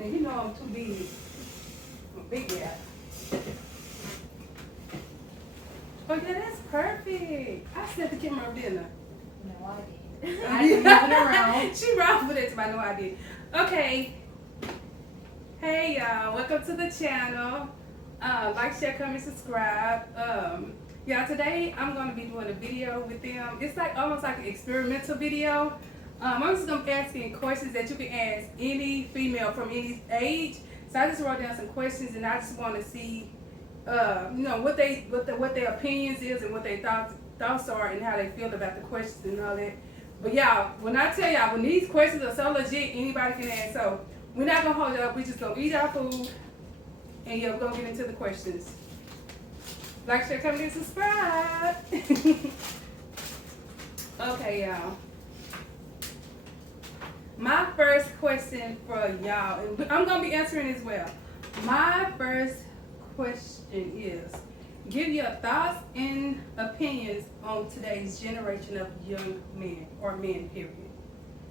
And you know I'm too big. I'm a big guy. Oh yeah, that's perfect. I set the camera up, didn't I? No, I did. I didn't move it around. She wrong for that, I know I did. Okay. Hey y'all, welcome to the channel. Like, share, comment, subscribe. Yeah, today I'm gonna be doing a video with them. It's like almost like an experimental video. I'm just gonna be asking questions that you can ask any female from any age. So I just wrote down some questions, and I just want to see, you know, what their opinions is and what their thoughts are and how they feel about the questions and all that. But y'all, when I tell y'all, when these questions are so legit, anybody can ask. So we're not gonna hold it up. We just gonna eat our food, and yeah, we're gonna get into the questions. Like, share, comment, and subscribe. Okay, y'all. My first question for y'all, and I'm gonna be answering as well. My first question is, give your thoughts and opinions on today's generation of young men, or men, period.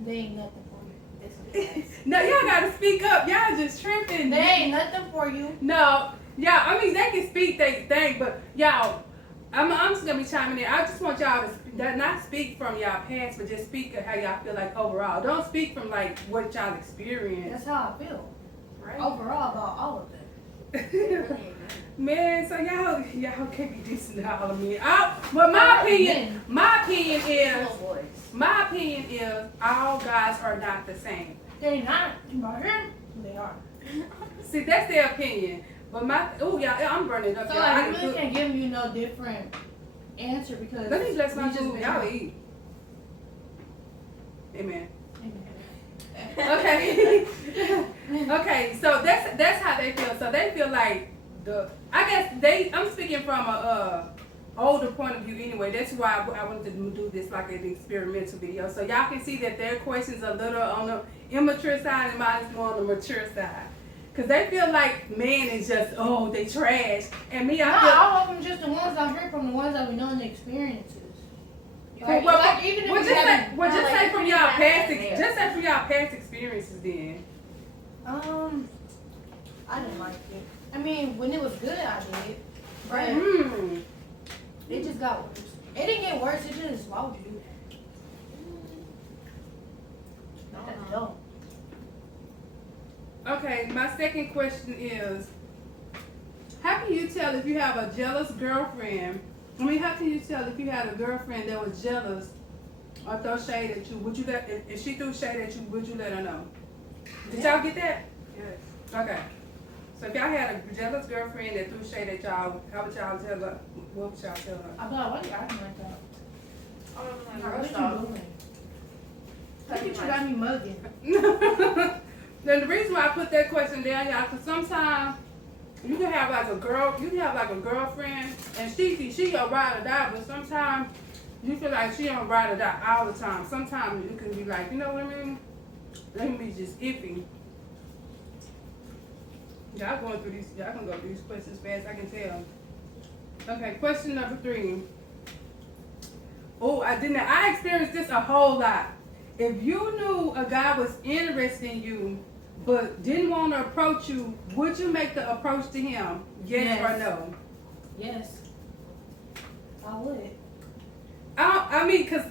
They ain't nothing for you. That's what it is. No, y'all gotta speak up. Y'all just tripping. They ain't nothing for you. No, yeah, I mean, they can speak they thing, but y'all, I'm just gonna be chiming in. I just want y'all to not speak from y'all past, but just speak of how y'all feel like overall. Don't speak from like what y'all experienced. That's how I feel. Right. Overall about all of them. Man, so y'all can't be decent to all of me. Well, my opinion is all guys are not the same. They not. You know him? They are. See, that's their opinion. But I'm burning up. So y'all. I really can't give you no different answer because Let me bless my we just food. been Y'all here. eat. Amen. Amen. Okay. Okay, so that's how they feel. So they feel like I'm speaking from a older point of view anyway. That's why I wanted to do this like an experimental video. So y'all can see that their questions are a little on the immature side and mine is more on the mature side. Cause they feel like man is just they trash, and me I feel. All of them just the ones I heard from the ones that we know in the experiences. Like, Even if just say from y'all past experiences then. I didn't like it. I mean, when it was good, I did. But it just got worse. It didn't get worse. It just, why would you do that? That's dumb. Okay, my second question is, how can you tell if you have a jealous girlfriend? I mean, how can you tell if you had a girlfriend that was jealous or throw shade at you? Would you if she threw shade at you, would you let her know? Did y'all get that? Yes. Okay. So if y'all had a jealous girlfriend that threw shade at y'all, how would y'all tell her? What would y'all tell her? I'm like, why are you acting like that? What First you off, doing? Look at you got me mugging. Then the reason why I put that question down, y'all, because sometimes you can have like a girlfriend, and she your ride or die, but sometimes you feel like she don't ride or die all the time. Sometimes you can be like, you know what I mean? They can be just iffy. Y'all gonna go through these questions fast, I can tell. Okay, question number 3. Oh, I experienced this a whole lot. If you knew a guy was interested in you but didn't want to approach you, would you make the approach to him? Yes. Or no? Yes. I would. I mean, cause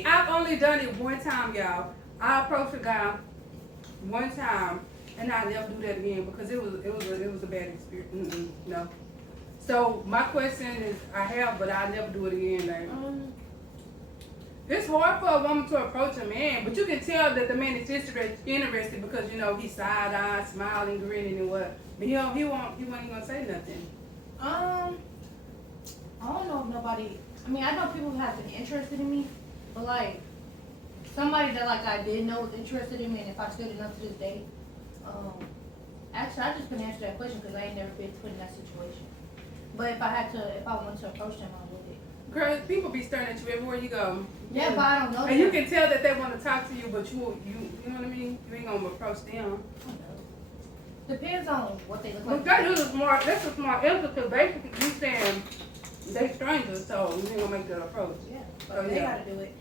I've only done it one time, y'all. I approached a guy one time, and I never do that again because it was a bad experience. No. So my question is, I have, but I never do it again. Like, it's hard for a woman to approach a man, but you can tell that the man is interested because he's side-eyed, smiling, grinning, and what. But he wasn't gonna say nothing. I don't know if nobody. I mean, I know people have been interested in me, but like somebody that like I did know was interested in me, and if I stood enough to this day, actually I just couldn't answer that question because I ain't never been put in that situation. But if I wanted to approach them, I would. Girl, people be staring at you everywhere you go. Yeah, but I don't know. And you can tell that they want to talk to you, but you know what I mean? You ain't gonna approach them. I don't know. Depends on what they look like. That's a smart answer because basically you saying they strangers, so you ain't gonna make that approach. Yeah, but they gotta do it.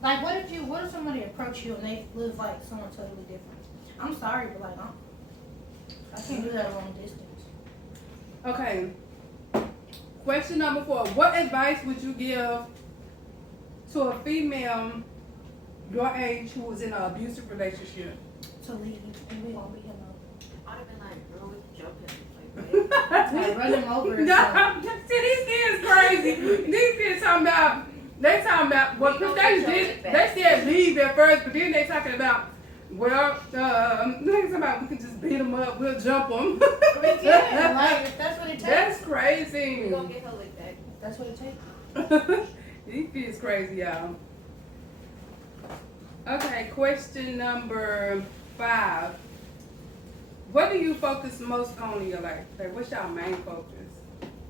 Like, what if somebody approach you and they live like someone totally different? I'm sorry, but like, I can't do that long distance. Okay. Question number 4. What advice would you give to a female your age who was in an abusive relationship? To leave, and we gonna be him up. I'd have been like, girl, we can jump him. Like, run him over. And No, stuff. see, these kids crazy. These kids talking about, well, We gonna they get your did, lick they back. said leave at first, but then they talking about, well, they talking about we can just beat them up, we'll jump them. We can, like, if that's what it takes. That's crazy. We gonna get her lick back. That's what it takes. These kids crazy, y'all. Okay, question number 5. What do you focus most on in your life? Like, what's your main focus?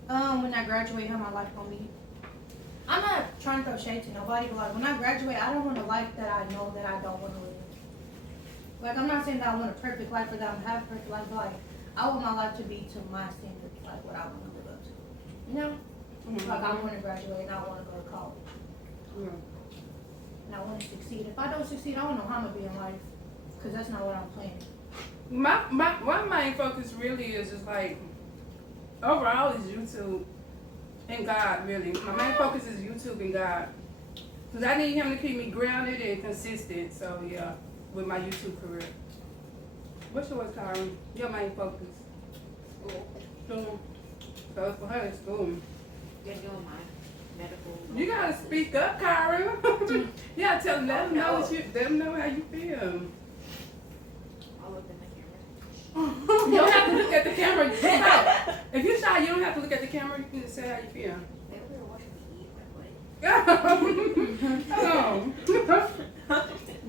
When I graduate, how my life gonna be. I'm not trying to throw shade to nobody, but like when I graduate, I don't want a life that I know that I don't want to live. Like I'm not saying that I want a perfect life or that I'm having a perfect life, but like I want my life to be to my standards, like what I want to live up to. You know? Like I want to graduate and I want to go to college. And I want to succeed. If I don't succeed, I don't know how I'm gonna be in life, cause that's not what I'm planning. My main focus really is just like overall is YouTube and God really. My main focus is YouTube and God. Cause I need him to keep me grounded and consistent. So yeah, with my YouTube career. What's yours, Kyron? Your main focus? School. So it's for her, it's school. You're doing my medical. You gotta speak up, Kyron. You gotta tell them, let them know how you feel. I'll look in the camera. You don't have to look at the camera. You can talk. If you're shy, you don't have to look at the camera. You can just say how you feel. They were watching me eat my plate.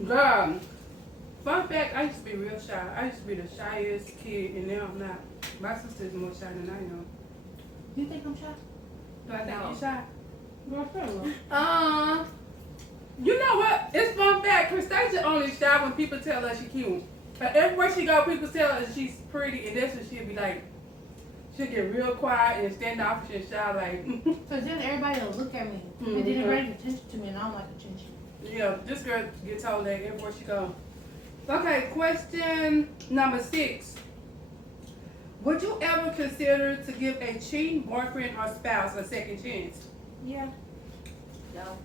Girl, fun fact, I used to be real shy. I used to be the shyest kid, and now I'm not. My sister's more shy than I am. You think I'm shy? Do I think No. you're shy? You know what? It's fun fact. Christasia only shy when people tell her she cute. But everywhere she go, people tell her she's pretty, and that's what she'll be like. She'll get real quiet and standoffish and shy, like. Cause then everybody will look at me and then bring attention to me, and I don't like attention. Yeah, this girl gets told that everywhere she go. Okay, question number 6. Would you ever consider to give a cheating boyfriend or spouse a second chance? Yeah. No.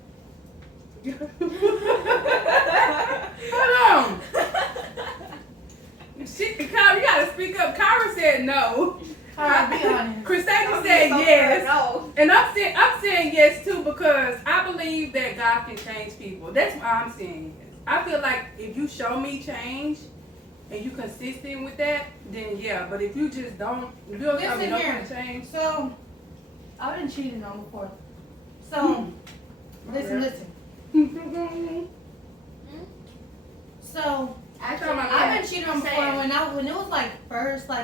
Hold on. Kyra, you gotta speak up. Kyra said no. Alright, be honest. Christina said yes. No. And I'm saying yes too because I believe that God can change people. That's why I'm saying yes. I feel like if you show me change and you consistent with that, then yeah. But if you just don't, if you don't show me Listen no here. kind of change. So, I've been cheated on before. So, listen. So, I've been cheated on before. When it was like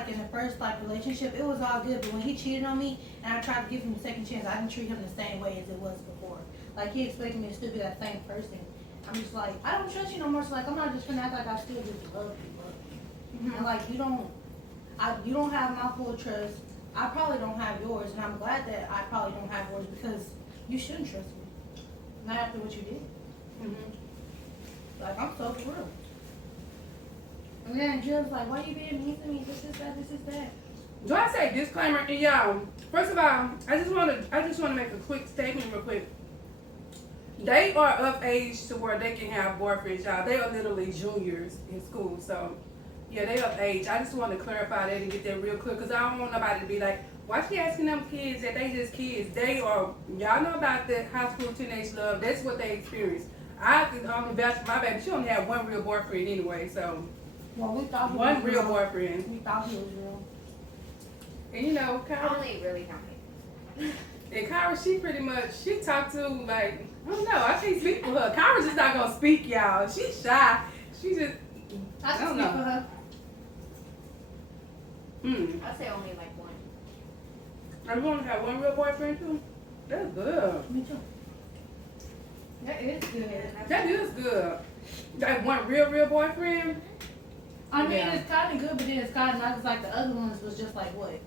in the first relationship, it was all good. But when he cheated on me and I tried to give him a second chance, I didn't treat him the same way as it was before. Like he expected me to still be that same person. I'm just like, I don't trust you no more. So like, I'm not just gonna act like I still just love you. And like you don't have my full trust. I probably don't have yours, and I'm glad that I probably don't have yours because you shouldn't trust me. Not after what you did. Like I'm so for real. And then Jill's like, why you being mean to me? This is that, this is that. Do I say disclaimer? And y'all, first of all, I just want to make a quick statement real quick. They are of age to where they can have boyfriends, y'all. They are literally juniors in school, so yeah, they of age. I just want to clarify that and get that real clear because I don't want nobody to be like, why she asking them kids that they just kids? They are, y'all know about the high school teenage love. That's what they experience. I can only vouch for my baby. She only had one real boyfriend anyway, so. Well, we thought he One was real boyfriend. We thought he was real. And you know, Kyra, Only really happy. and Kyra, she pretty much, she talked to, like, I don't know, I can't speak for her. Kyra's just not going to speak, y'all. She's shy. She just, I don't can know. speak for her. I'd say only like one. Are you going to have one real boyfriend too? That's good. Me too. That is good. That is good. Like one real boyfriend? I mean, Yeah. it's kind of good, but then it's kind of not. It's like the other ones was just like what?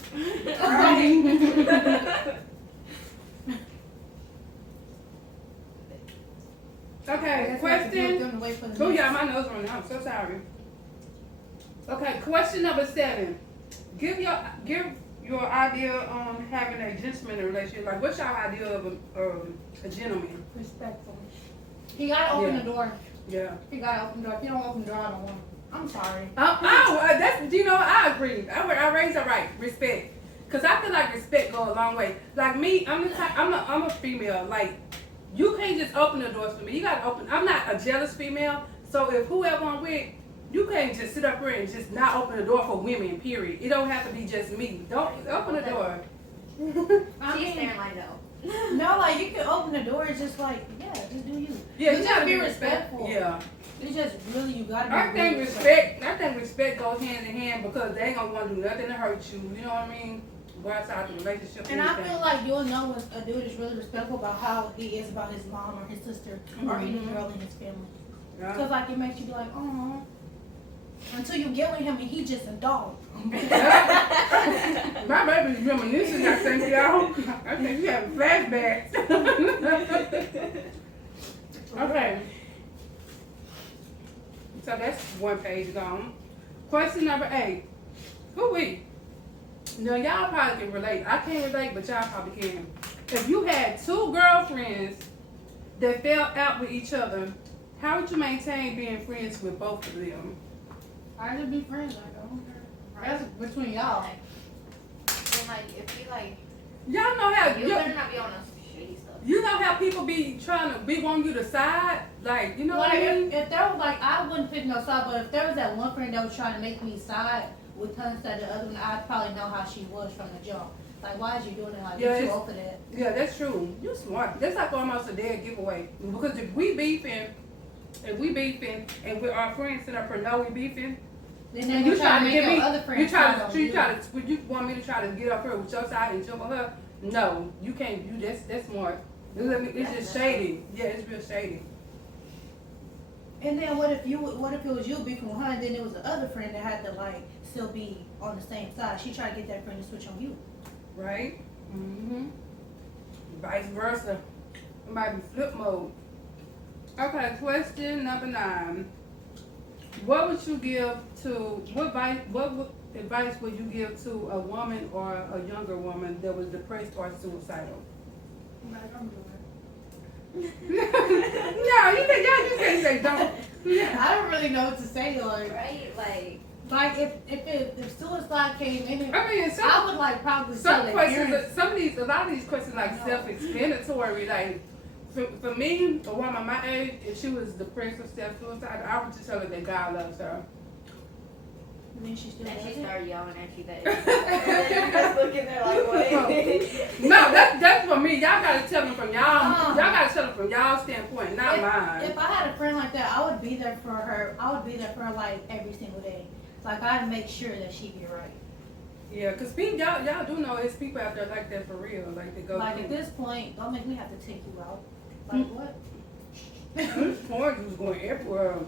Okay, That's not to give question. them to wait for the Oh next. yeah, my nose running out. I'm so sorry. Okay, question number 7. Give your idea on having a gentleman relationship. Like, what's your idea of a gentleman? Respectful. He gotta open Yeah. the door. Yeah. He gotta open the door. If you don't open the door, I don't want him. I'm sorry. That's, you know, I agree. I raised it right. Respect. Cause I feel like respect go a long way. Like me, I'm a female. Like, you can't just open the doors for me. You gotta open. I'm not a jealous female. So if whoever I'm with, you can't just sit up here and just not open the door for women. Period. It don't have to be just me. Don't open the door. She's staring like no. No, like you can open the door. It's just like, yeah, just do you. Yeah, You you just gotta be be respectful. Yeah. It's just really you gotta be. I think really respect goes hand in hand because they ain't gonna want to do nothing to hurt you. You know what I mean? Go outside the relationship. And I anything. feel like you'll know when a dude is really respectful about how he is about his mom or his sister or any Mhm. girl in his family. Yeah. Cause like it makes you be like, oh. Until you get with him and he just a dog. My baby's reminiscing, I think, y'all. I think you have flashbacks. Okay. So that's one page gone. Question number 8. Who we? Now, y'all probably can relate. I can't relate, but y'all probably can. If you had 2 girlfriends that fell out with each other, how would you maintain being friends with both of them? I just be friends, like I don't care. That's between y'all. And like, if you like, Y'all know how you better not be on us shady stuff. you know how people be trying to be on you to side, like, you know Like what I mean? if there was like I wouldn't pick no side, but if there was that one friend that was trying to make me side with her instead of the other one, I'd probably know how she was from the jump. Like why is you doing it? Like Yeah, you too it's- old for that. Yeah, that's true. You smart. That's like almost a dead giveaway. Because if we beefing and with our friends sit up and know we beefing, Then and you you try try to to make give your me, other friend you want me to try to get up here with your side and jump on her? No, you can't. That's smart. It's just shady. Yeah, it's real shady. And then what if it was you beefing with her and then it was the other friend that had to like still be on the same side? She tried to get that friend to switch on you. Right? Mm-hmm. Vice versa. It might be flip mode. Okay, question number 9. What would you give to what advice would you give to a woman or a younger woman that was depressed or suicidal? Like, I'm doing No, you can't say don't. it. I don't really know what to say like. Right? Like if suicide came in, I mean, I would like probably some tell questions, parents. a lot of these questions like No. self-explanatory. Like for me, a woman my age, if she was depressed or self-suicidal, I would just tell her that God loves her. And then she still And does she it. started yelling at you that. And then you just looking there like, what? No, that's for me. Y'all gotta tell them from y'all. Y'all gotta tell them from y'all standpoint, not mine. If I had a friend like that, I would be there for her. I would be there for her like every single day. Like I'd make sure that she'd be right. Yeah, cause people, y'all do know it's people out there like that for real. Like they go. Like at this point, don't make me have to take you out. Like what? Orange was going everywhere.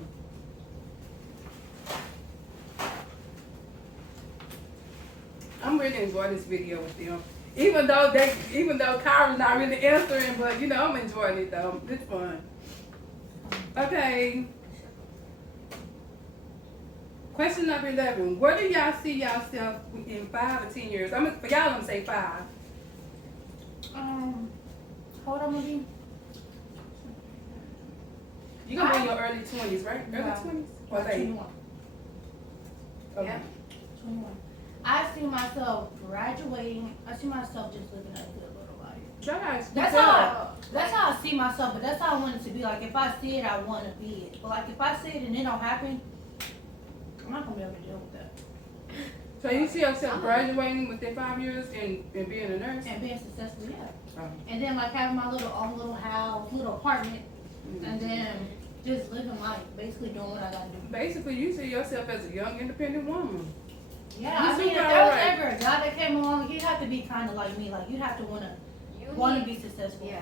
I'm really enjoying this video with them. Even though Kyra's not really answering, but you know I'm enjoying it though. It's fun. Okay. Question number 11. Where do y'all see yourself in 5 or 10 years? For y'all, I'm gonna say 5. Hold on, maybe. You gonna be in your early 20s, right? Early No. 20s? Or late? 21. Okay. Yeah. 21. I see myself graduating. I see myself just living a good little life. Y'all gotta speak That's up. That's how I see myself, but that's how I want it to be. Like if I see it, I want to be it. But like if I see it and it don't happen, I'm not gonna be able to deal with that. So you see yourself graduating within 5 years and being a nurse? And being successful, yeah. Oh. And then like having my own little house, little apartment, and then just living life, basically doing what I gotta do. Basically, you see yourself as a young, independent woman. Yeah, You I mean, if super there was alright. ever a guy that came along, he'd have to be kind of like me. Like you'd have to want to be successful. Yeah.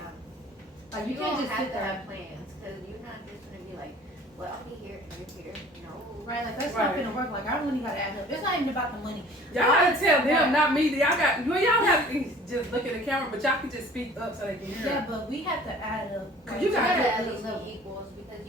Like you You can't don't just have sit to there. have plans because you're not just gonna be like, well, I'll be here and you're here. No. Right, like that's Right. not gonna work. Like our money gotta add up. It's not even about the money. Y'all gotta tell them, Right. not me. Y'all have to just look at the camera, but y'all can just speak up so they can hear. Yeah, but we have to add up. Cause you You gotta gotta get at to least the level. be equals because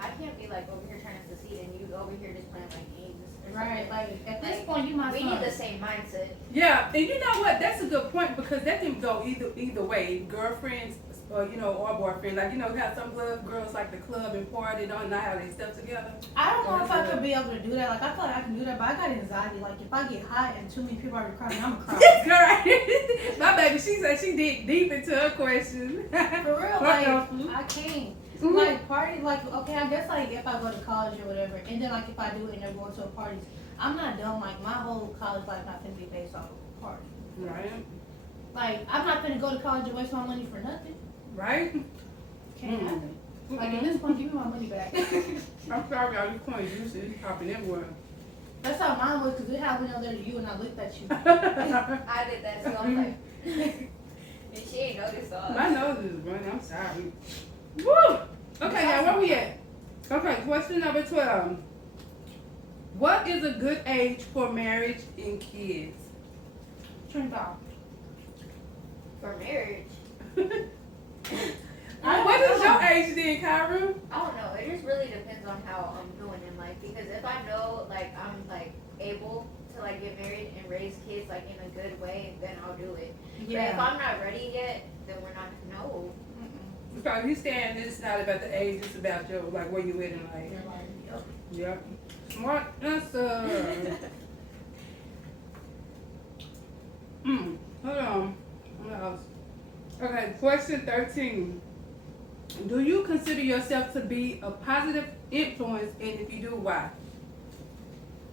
I can't be like over here trying to succeed and you over here just playing like games. Right, like at this Like, point, you might. we need the same mindset. Yeah, and you know what? That's a good point because that can go either way. Girlfriends, or or boyfriend. Like how some girls like the club and party, don't know how they step together. I don't know if I could be able to do that. Like I feel like I can do that, but I got anxiety. Like if I get hot and too many people are crying, I'm gonna cry. Right. My baby, she said she dig deep into her question. For real, like I can't. Like party, like okay, I guess like if I go to college or whatever, and then like if I do end up going to a parties, I'm not dumb. Like my whole college life not gonna be based off of a party. Right. Like I'm not gonna go to college and waste my money for nothing. Right. Can't happen. Like at this point, give me my money back. I'm sorry, y'all. You can't use it. Popping everywhere. That's how mine was, because it happened over there to you and I looked at you. I did that too. I'm like, and she ain't noticed all. My nose is running. I'm sorry. Woo! Okay, now where we at? Okay, question number 12. What is a good age for marriage and kids? 25. For marriage. What is your age then, Kyra? I don't know. It just really depends on how I'm doing in life. Because if I know like I'm like able to like get married and raise kids like in a good way, then I'll do it. But if I'm not ready yet, then we're not. No. So you saying it's not about the age, it's about your like where you at in life. Yep. Smart answer. Hold on. What else? Okay, question 13. Do you consider yourself to be a positive influence, and if you do, why?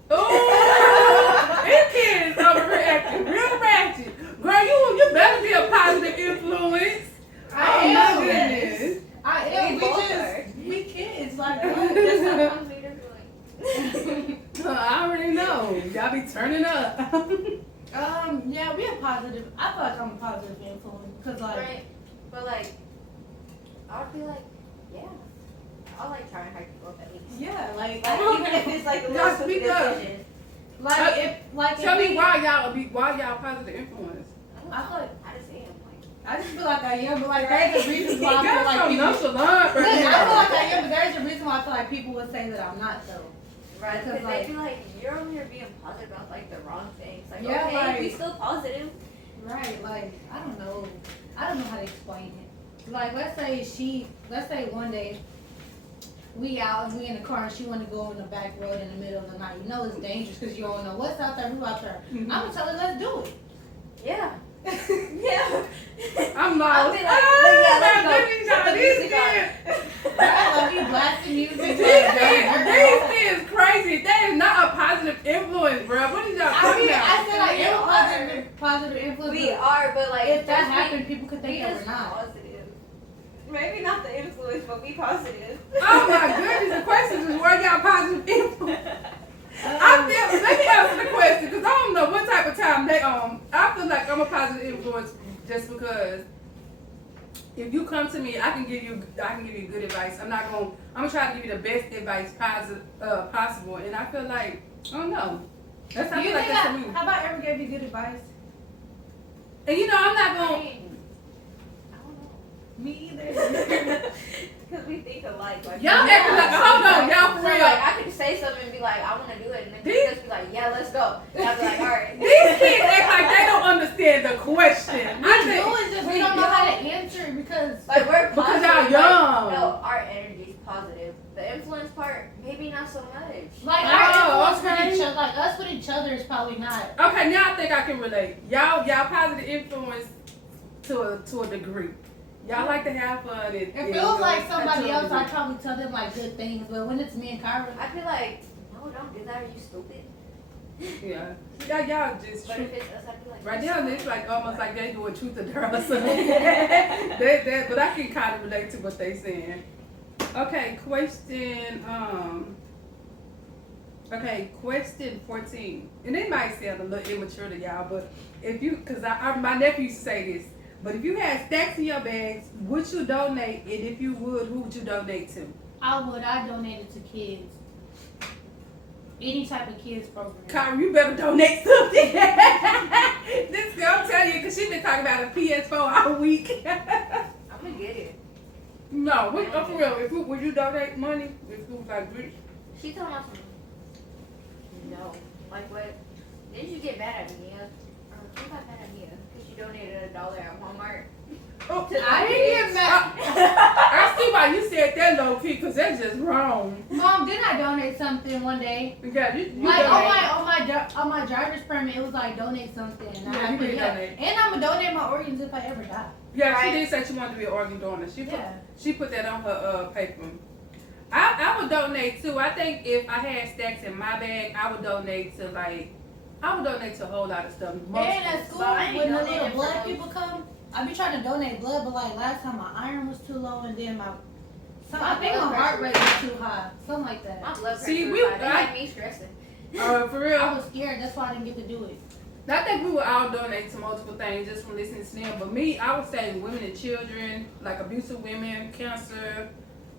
Oh, this kid is overreacting, real ratchet. Girl, you better be a positive influence. I Oh am. my goodness. I am. We kids. Like, That's not how leaders like. I already know. Y'all be turning up. yeah, we are positive. I feel like I'm a positive influence because like. Right. But like, I would be like, yeah. I'll like try and hype people up at least. Yeah, like Even if it's like a little Y'all speak stupid up. decision. like if like Tell if me why y'all positive influence. I feel like I just am like. I just feel like I am, but like there's a reason why I feel Y'all like so people. nonchalant Listen, right I feel now. like I am, but there's a reason why I feel like people would say that I'm not though. Right, Because, because like- they be like, you're over here being positive about like the wrong things. Like, Yeah, okay, like- we still positive. Right, like I don't know how to explain it. Like let's say one day we out and we in the car and she want to go on the back road in the middle of the night. You know it's dangerous because you don't know what's out there, who out there. I'm gonna tell her let's do it. Yeah. Yeah. I'm I'll lost. be like, yeah, let's go. Goodness, y'all, Put the these music on. kids, Right, like we blasting music. these kids crazy. That is not a positive influence, bro. What is y'all I talking mean, about? I said like We it was are. positive influence. We but are, but like if that just happened, people could be think that just we're not. positive. Maybe not the influence, but be positive. Oh my goodness, the question is where y'all positive influence? Let me answer the question because I don't know what type of time they I feel like I'm a positive influence just because if you come to me, I can give you good advice. I'm gonna try to give you the best advice possible, and I feel like I don't know. That's how I You feel like think that's for me. how about ever gave you good advice? And I'm not I gonna. mean, I don't know. Me either. Because we think alike. Like, Y'all acting like hold on, y'all So for real. like, I could say something and be like, I want to do it, and then These- just be like, yeah, let's go. And I'd be like, all right. These kids act like they don't understand the question. We I do think is just we don't know how to answer because Like we're because positive. y'all like, young. no, our energy's positive. The influence part, maybe not so much. like Oh, our influence okay. with each other, like us with each other is probably not. Okay, now I think I can relate. Y'all positive influence to a degree. Y'all like to have fun. It feels like somebody else. I probably tell them like good things, but when it's me and Kyra, I'd be like, no, don't do that. Are you stupid? Yeah. Y'all just But truth. if it's us, I'd be like, Right "You're now, it's stupid." like almost like they doing truth or dare or something. But I can kind of relate to what they saying. Okay, question 14. And it might sound a little immature to y'all, but if you, because my nephew used to say this, but if you had stacks in your bags, would you donate? And if you would, who would you donate to? I donated to kids. Any type of kids program. Kyra, you better donate something. This girl, I'm telling you, because she been talking about a PS4 all week. I'm gonna get it. No, for real. Would you donate money if it was like rich? She told us No. Like what? Did you get mad at Mia? Or who got mad at Mia? Because you donated $1 at Walmart. Oh, I didn't get mad. I see why you said that low key, cause that's just wrong. Mom, didn't I donate something one day? Yeah, you Like donate. on my driver's permit, it was like donate something. And Yeah, you did donate. And I'm gonna donate my organs if I ever die. Yeah, Right. she did say she wanted to be an organ donor. Yeah. She put that on her paper. I would donate too. I think if I had stacks in my bag, I would donate to a whole lot of stuff. And at school, But I ain't when the donated little for blood those. people come, I be trying to donate blood, but like last time my iron was too low, and then I think my blood heart rate pressure was too high, something like that. My blood pressure See, was we- high. They like me stressing. For real. I was scared, that's why I didn't get to do it. I think we would all donate to multiple things just from listening to them. But me, I would say women and children, like abusive women, cancer,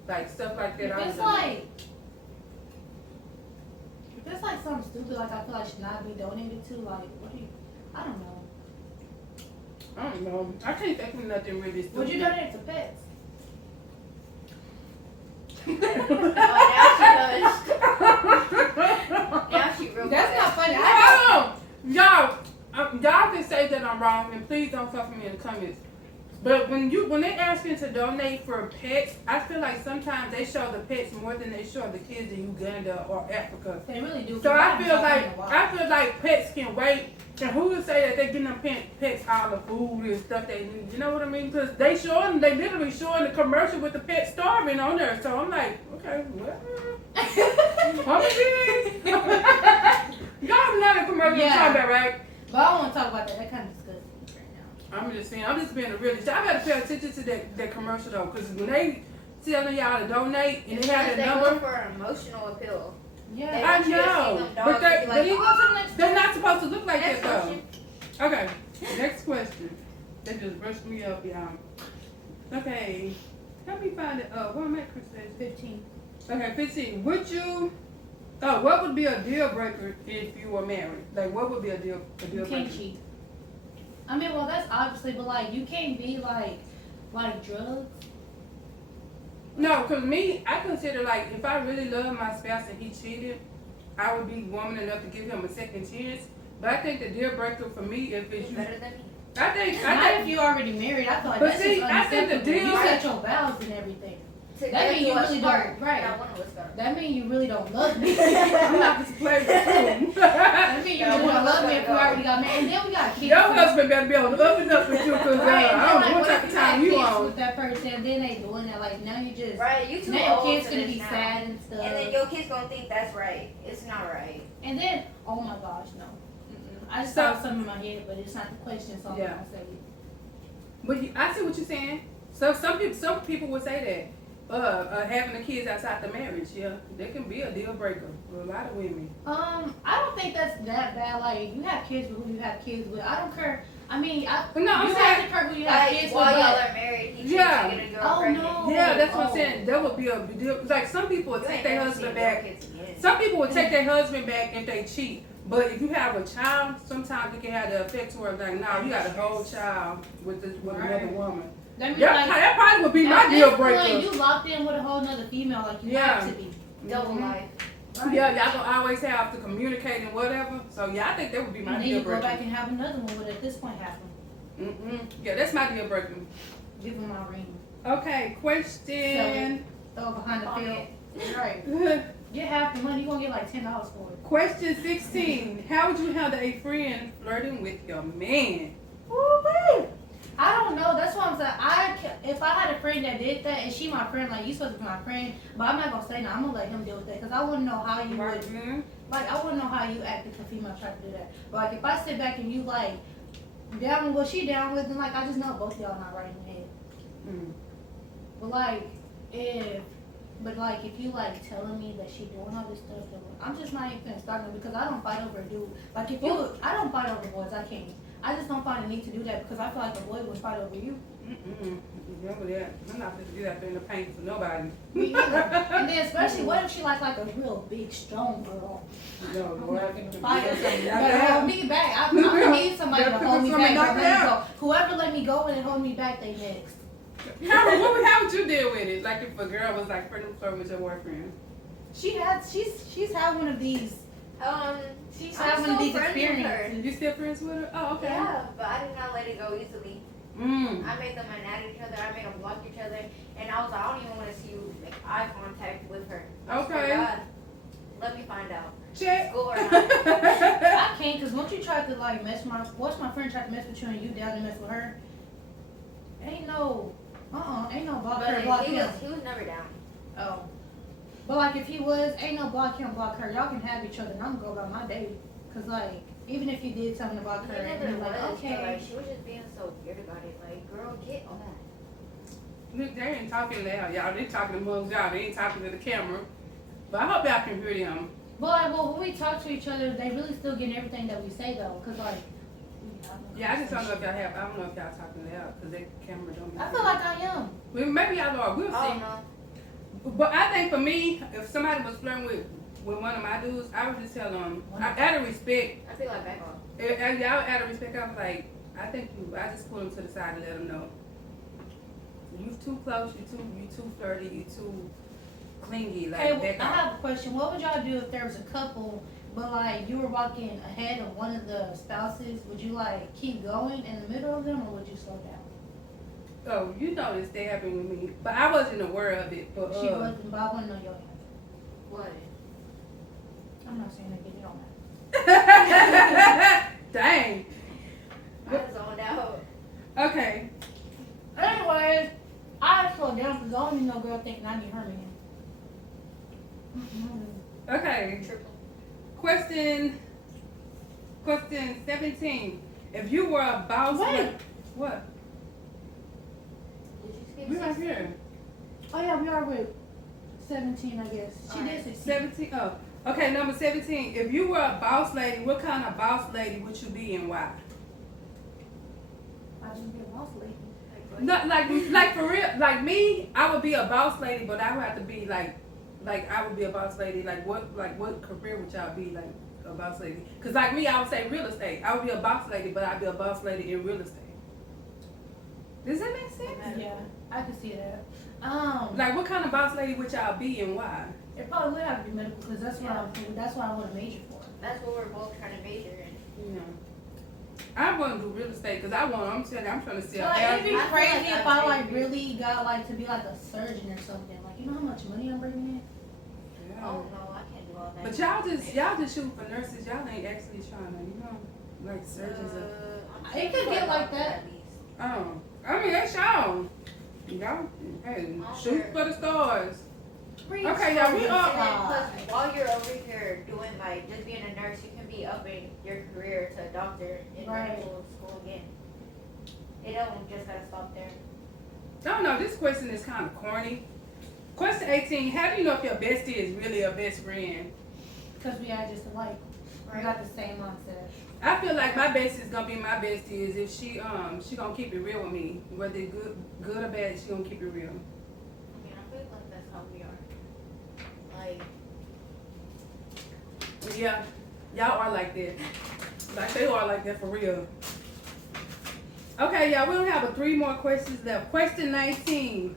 like stuff like that. If I would it's donate. something stupid, like I feel like should not be donated to, like what do you? I don't know. I don't know. I can't think of nothing really stupid. Would you donate to pets? Now she real That's quiet. not funny. Y'all can say that I'm wrong, and please don't fuck with me in the comments. But when they asking to donate for pets, I feel like sometimes they show the pets more than they show the kids in Uganda or Africa. They really do. So I feel like pets can wait. And who would say that they getting them pets all the food and stuff they need? You know what I mean? Because they literally showing the commercial with the pet starving on there. So I'm like, okay, well, y'all know the commercial I'm talking about, right? But I don't want to talk about that. That kind of disgusts me right now. I'm just saying, I'm just being a realist. I gotta pay attention to that commercial though, because when they telling y'all to donate and they have They that go number, for emotional appeal. Yeah. They I want you to see know, them but dogs they- and be like, they- "Oh, to the next they're one." not supposed to look like Next that though. question. Okay, next question. They just brushed me up, y'all. Okay, help me find it. What am I, Chris? 15. Okay, 15. What would be a deal breaker if you were married? Like, what would be a deal You breaker? can't cheat. I mean, well, that's obviously, but like, you can't be like drugs. No, because me, I consider like if I really love my spouse and he cheated, I would be woman enough to give him a second chance. But I think the deal breaker for me, if it's It's you, better than me. I think, Not if you already married. I feel like But that's see, just I think the unacceptable. deal- You set your vows and everything. To That get mean to you a really spark, don't- right. Not one of us got. That means you really don't love me. I'm not just playing with you. That means you Yeah, really one don't of us love me if we gotta go. already got married. And then we got kids. Your husband better be on the up and up with you because Right, and I then, don't like, know what what type if of you had time you kids on. with that person, and then they doing that, like now you just Right, you too now your old kids for gonna this be now. sad and stuff. And then your kids gonna think that's right. It's not right. And then, oh my gosh, no. I just So- thought something in my head, but it's not the question, so I'm Yeah. not gonna say it. But I see what you're saying. So some people would say that having the kids outside the marriage, yeah, that can be a deal breaker for a lot of women. I don't think that's that bad. Like, you have kids with who you have kids with. I don't care. I mean, But no, I'm you saying- have to care who you have Like kids while with. y'all But are married, he Yeah. cheats to get a girl Oh, pregnant. no. Yeah, that's what I'm Oh. saying. That would be a deal. Like some people would You take ain't their never husband seen your back. kids again. Some people would take their husband back if they cheat. But if you have a child, sometimes it can have the effect towards like, no, you got a whole child with another Right. woman. that means Yeah, like, that probably would be my at deal this point, breaker. you locked in with a whole nother female, like you Yeah. have to be. Double Mhm. life. Right? Yeah, y'all gonna always have to communicate and whatever. So yeah, I think that would be my And then deal you go back breaker. and have another one would at this point happen. Yeah, that's my deal breaker. Give him my ring. Okay, question. Throw it behind the On field. it. Right. Get half the money. You gonna get like $10 for it. Question 16. How would you handle a friend flirting with your man? Woo-wee. I don't know. That's what I'm saying. If I had a friend that did that, and she my friend, like you supposed to be my friend, but I'm not gonna say no. I'm gonna let him deal with that because I wouldn't know how you would. Mhm. Like I wouldn't know how you act if a female tried to do that. But like if I sit back and you like down with what she down with, then like I just know both of y'all not right in the head. Mm. But like if you like telling me that she doing all this stuff, then I'm just not even gonna start no because I don't fight over a dude. Like I don't fight over boys. I can't. I just don't find a need to do that because I feel like a boy would fight over you. Remember that. I'm not gonna get out there in the paint for nobody. Me either. And then especially what if she like a real big strong girl? No, I'm boy. not gonna fight or something. Not But that. hold me back. I'm gonna need somebody to hold me Somebody back. knock Don't it let me out. go. Whoever let me go and hold me back, they next. How would you deal with it? Like if a girl was like flirting with your boyfriend? She's had one of these She's I'm having still these friends with her. experiences. You still friends with her? Oh, okay. Yeah, but I did not let it go easily. Mm. I made them mad at each other. I made them block each other, and I was like, I don't even want to see you make eye contact with her. I swear Okay. to God, let me find out. Check. School or not. I can't, cause once you tried to like once my friend tried to mess with you and you down to mess with her, ain't no block her, block But him. he was never down. Oh. But like if he was, ain't no block him, block her. Y'all can have each other and I'm gonna go about my day. Cause like, even if you did something about He her and never you're like, was, but okay. like she was just being so weird about it. Like, girl, get on. Look, they ain't talking loud, y'all. They talking amongst y'all. They ain't talking to the camera. But I hope y'all can hear them. But like, well, when we talk to each other, they really still getting everything that we say though. Cause like, Yeah, I just don't know if y'all have. I don't know if y'all talking loud because that camera don't. Be I feel like I am. Well, maybe y'all are. We'll see. Oh no. But I think for me, if somebody was flirting with one of my dudes, I would just tell them, out of respect, I feel like back off. y'all out of respect, I was like, I just pull them to the side and let them know. You too close, you too flirty, you too clingy, like Okay, well, back I off. have a question. What would y'all do if there was a couple, but like you were walking ahead of one of the spouses? Would you like keep going in the middle of them, or would you slow down? Oh, you know this, they happened with me, but I wasn't aware of it. But She wasn't, but I want to know your answer. What? I'm not saying anything on that. Dang. I was zoned out. Okay. Anyways, I slow down because I don't need no girl thinking I need her man. Okay. Triple. Question 17. If you were a boss, Wait. what? Did you skip We right 16? here. Oh yeah, we are with 17, I guess. She Alright. did 16. 17. Oh, okay. Number 17. If you were a boss lady, what kind of boss lady would you be and why? I just be a boss lady. Not like for real. Like me, I would be a boss lady, but I would have to be like I would be a boss lady. Like what career would y'all be like a boss lady? Cause like me, I would say real estate. I would be a boss lady, but I'd be a boss lady in real estate. Does that make sense? Yeah, I can see that. Like what kind of boss lady would y'all be and why? It probably would have to be medical because that's what I want to major for. That's what we're both trying to major in. You know. I want to do real estate because I'm trying to So sell like, it'd be I feel crazy like if I'm I like major. really got like to be like a surgeon or something. Like, you know how much money I'm bringing in? Oh no, I can't do all that. But y'all just shooting for nurses. Y'all ain't actually trying to, like surgeons. I'm It could shooting get for a like doctor that. at least. Oh, I mean that's y'all. Y'all, hey, shoot for the stars. Okay, y'all, we And are. then plus, while you're over here doing like just being a nurse, you can be upping your career to a doctor in Right. medical school again. It don't just gotta stop there. I don't know. This question is kind of corny. Question 18. How do you know if your bestie is really a best friend? Because we are just alike. We Right. got the same mindset. I feel like my bestie is gonna be my bestie is if she gonna keep it real with me, whether it's good or bad. She gonna keep it real. I mean, I feel like that's how we are. Like, Yeah, y'all are like that. Like they are like that for real. Okay, y'all, we don't have 3 more questions left. Question 19.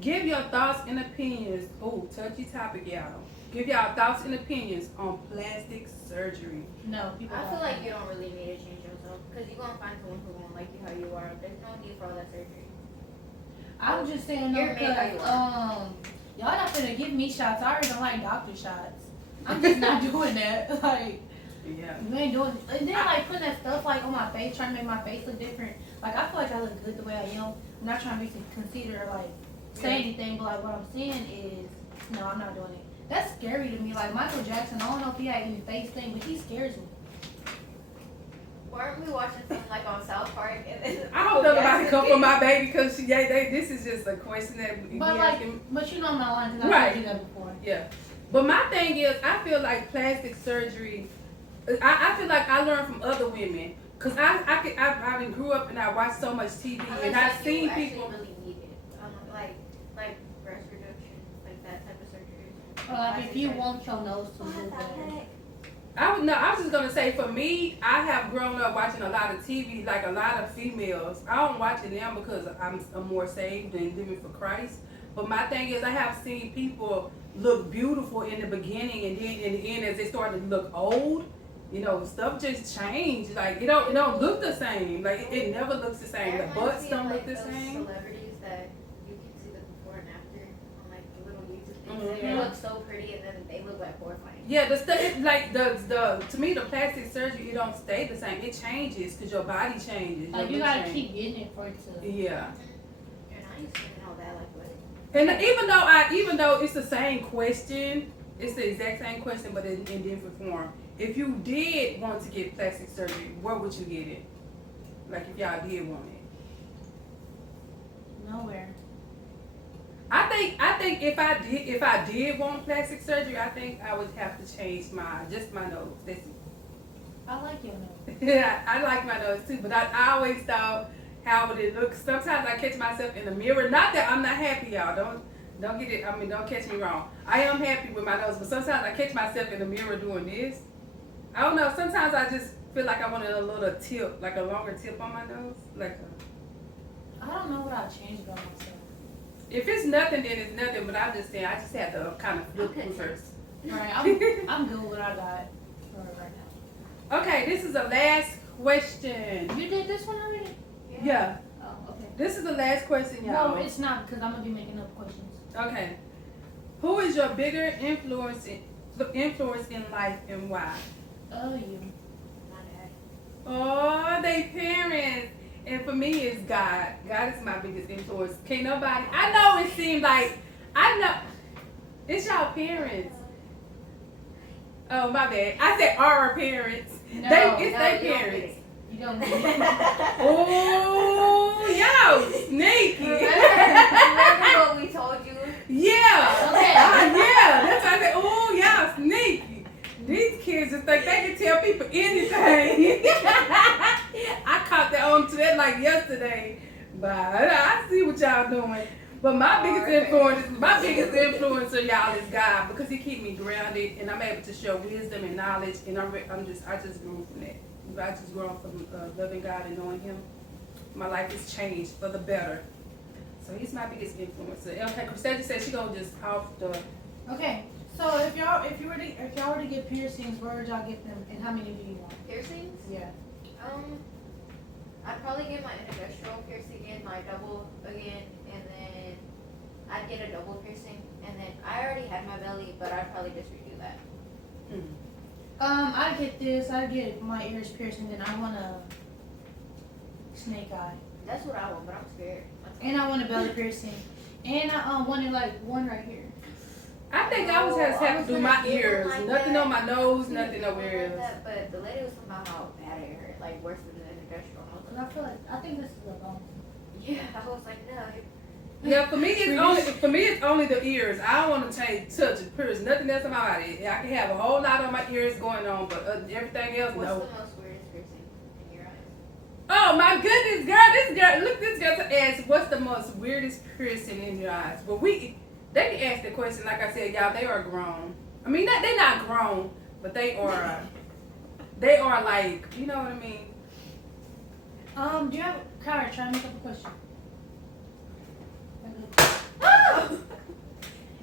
Give your thoughts and opinions. Oh, touchy topic, y'all. Give y'all thoughts and opinions on plastic surgery. No, people I don't. feel like you don't really need to change yourself because you're gonna find someone who won't like you how you are. There's no need for all that surgery. I'm just saying no You're made how you because y'all not gonna give me shots. I already don't like doctor shots. I'm just not doing that. Like, Yeah. you ain't doing. And then like putting that stuff like on my face, trying to make my face look different. Like I feel like I look good the way I am. I'm not trying to be conceited or like say anything, but like what I'm saying is no, I'm not doing it. That's scary to me. Like Michael Jackson, I don't know if he had any face thing, but he scares me. Weren't we watching something like on South Park? And then I hope nobody come for my baby because this is just a question that we But like, asking. but you know I'm not lying because I Right. told you that before. Yeah. But my thing is, I feel like plastic surgery, I feel like I learned from other women. Because I done grew up and I watched so much TV and I've seen people. really need it. Like breast reduction, like that type of surgery. Or like if you want your nose to What look the better. heck? I was just gonna say for me, I have grown up watching a lot of TV, like a lot of females. I don't watch it now because I'm more saved and living for Christ. But my thing is, I have seen people look beautiful in the beginning, and then in the end, as they start to look old, you know, stuff just changed. Like it don't look the same. Like it never looks the same. The butts don't look the same. Celebrities that you can see the before and after on like the little YouTube things. Mhm. They look so pretty, and then they look like horrifying. Yeah, the stuff like the to me the plastic surgery, it don't stay the same. It changes because your body changes. Like your you look gotta changes. keep getting it for it to. Yeah. And I used to know that, like, what? And even though it's the same question, it's the exact same question, but in different form. If you did want to get plastic surgery, where would you get it? Like if y'all did want it. Nowhere. I think if I did want plastic surgery, I think I would have to change my nose. That's it. I like your nose. Yeah, I like my nose too, but I always thought how would it look. Sometimes I catch myself in the mirror. Not that I'm not happy, y'all. Don't get it. I mean, don't catch me wrong. I am happy with my nose, but sometimes I catch myself in the mirror doing this. I don't know. Sometimes I just feel like I wanted a little tip, like a longer tip on my nose. I don't know what I'll change about myself. If it's nothing, then it's nothing. But I'm just saying, I just have to kind of look Okay. first. Right, I'm good with what I got for right now. Okay, this is the last question. You did this one already? Yeah, Oh, okay. this is the last question, y'all. No, it's not because I'm gonna be making up questions. Okay. Who is your bigger influence in life and why? Oh, you. My dad. Oh, they parents. And for me, it's God. God is my biggest influence. Can't nobody. I know it seems like I know it's y'all parents. Oh my bad. I said our parents. No, It's no, their you don't parents. get it. You don't need it. Oh, y'all sneaky. Remember what we told you? Yeah. Okay. Yeah. That's why I said, oh, y'all sneaky. These kids just think they can tell people anything. I caught that on to that like yesterday. But I see what y'all doing. But my biggest influencer, y'all, is God, because He keep me grounded, and I'm able to show wisdom and knowledge, and I just grew from that. I just grew from loving God and knowing Him. My life has changed for the better. So He's my biggest influencer. Okay, Christina said she gonna just off the. Okay, so if y'all were to get piercings, where would y'all get them, and how many do you want? Piercings? Yeah. I'd probably get my interstitial piercing again, my double again, and then I'd get a double piercing, and then I already had my belly, but I'd probably just redo that. I'd get this. I'd get my ears pierced, and then I want a snake eye, That's what I want, but I'm scared. and I want a belly piercing, and I wanted like one right here. I think I was just have to do my ears. Like Nothing that. on my nose, I nothing was over like ears. that, but the lady was talking about how bad it hurt, like worse than the interstitial. And I was Cause like, I feel like I think this is a bone. yeah. I was like, no. Yeah, for me it's only the ears. I don't want to change, touch, it, pierce, nothing else on my body. I can have a whole lot on my ears going on, but everything else, What's no. the most weirdest piercing in your eyes? Oh my goodness, girl! Look, this girl asked, "What's the most weirdest piercing in your eyes?" Well, they can ask the question. Like I said, y'all, they are grown. I mean, they're not grown, but they are. They are like, you know what I mean. Do you have Kyra? Try to make up a question.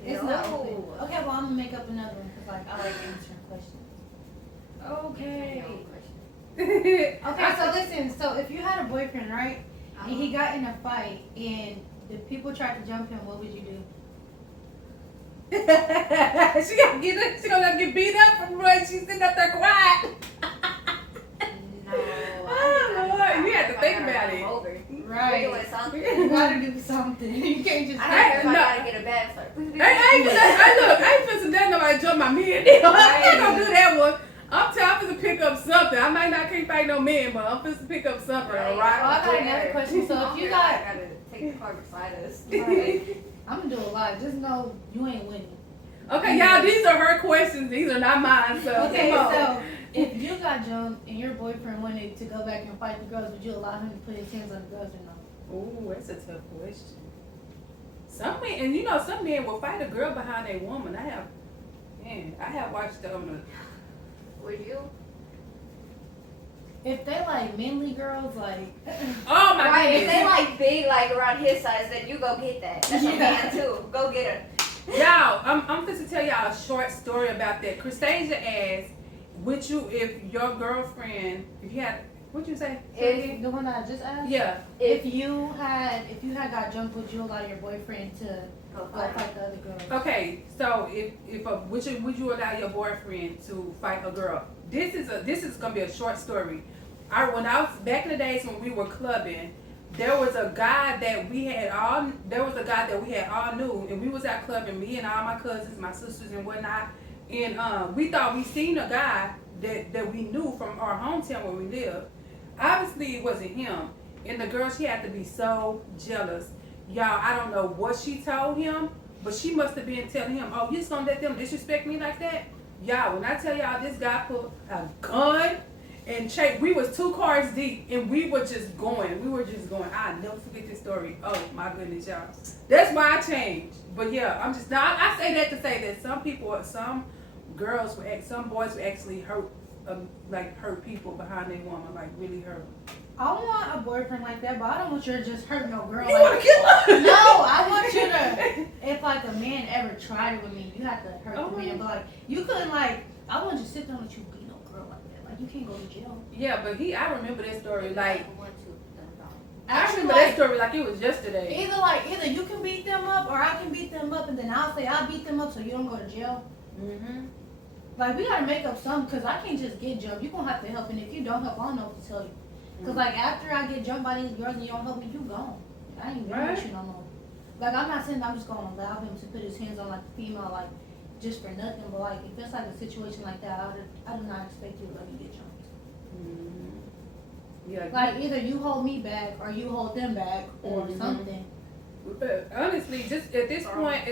It's not open. No. Okay, well I'm gonna make up another one because like I like answering questions. Okay. Okay, so listen. So if you had a boyfriend, right, and he got in a fight, and the people tried to jump him, what would you do? She gonna get beat up from when she's sitting up there quiet. No. Oh, Lord, you have to think about it. Over. Right. You're doing something. You gotta do something. You can't just. I don't care if I No. gotta get a bag. It's like, I ain't finna let nobody jump my man down. I'm not gonna do that one. I'm finna pick up something. I might not can't fight no man, but I'm finna pick up something, Right. alright? Oh, I got another question. So if you I got, gotta take the car beside us. right, I'm gonna do a lot. Just know you ain't winning. Okay, y'all, these are her questions. These are not mine, so Okay, come on. so if you got jumped and your boyfriend wanted to go back and fight the girls, would you allow him to put his hands on the girls or no? Ooh, that's a tough question. Some men, and you know, some men will fight a girl behind a woman. I have watched Would you? If they like manly girls, like oh my Right, if goodness. they like big, like around his size, then you go get that. That's a Yeah. man too. Go get her. Y'all, I'm going to tell y'all a short story about that. Christasia asked, would you, if your girlfriend, if you had, what'd you say? If the one that I just asked? Yeah. If you had got jumped, would you allow your boyfriend to go fight the other girl? Okay, so would you allow your boyfriend to fight a girl? This is gonna be a short story. When I was back in the days when we were clubbing, there was a guy that we had all knew, and we was out clubbing, me and all my cousins, my sisters and whatnot, and we thought we seen a guy that we knew from our hometown where we lived. Obviously it wasn't him, and the girl, she had to be so jealous. Y'all, I don't know what she told him, but she must have been telling him, oh, you just gonna let them disrespect me like that? Y'all, when I tell y'all this guy pulled a gun and we was 2 cars deep and we were just going. I'll never forget this story. Oh my goodness, y'all. That's why I changed. But yeah, I say that to say that some boys would actually hurt people behind their woman, like really hurt. I want a boyfriend like that, but I don't want you to just hurt no girl. You want to kill her? No, I want you to. If like a man ever tried it with me, you have to hurt the man. But like you couldn't I wouldn't just sit there and let you beat no girl like that. Like you can't go to jail. Yeah, but I remember that story like. I remember that story like it was yesterday. Either you can beat them up or I can beat them up, and then I'll say I'll beat them up so you don't go to jail. Mhm. Like we gotta make up something, cause I can't just get jumped. You gonna have to help, and if you don't help, I don't know what to tell you. Cause like after I get jumped by these girls and you don't help me, you gone. I ain't gonna with you no more. Like I'm not saying I'm just gonna allow him to put his hands on like the female like just for nothing, but like if it's like a situation like that, I do not expect you to let me get jumped. Mm-hmm. Yeah. Like either you hold me back or you hold them back or something. Honestly, just at this point,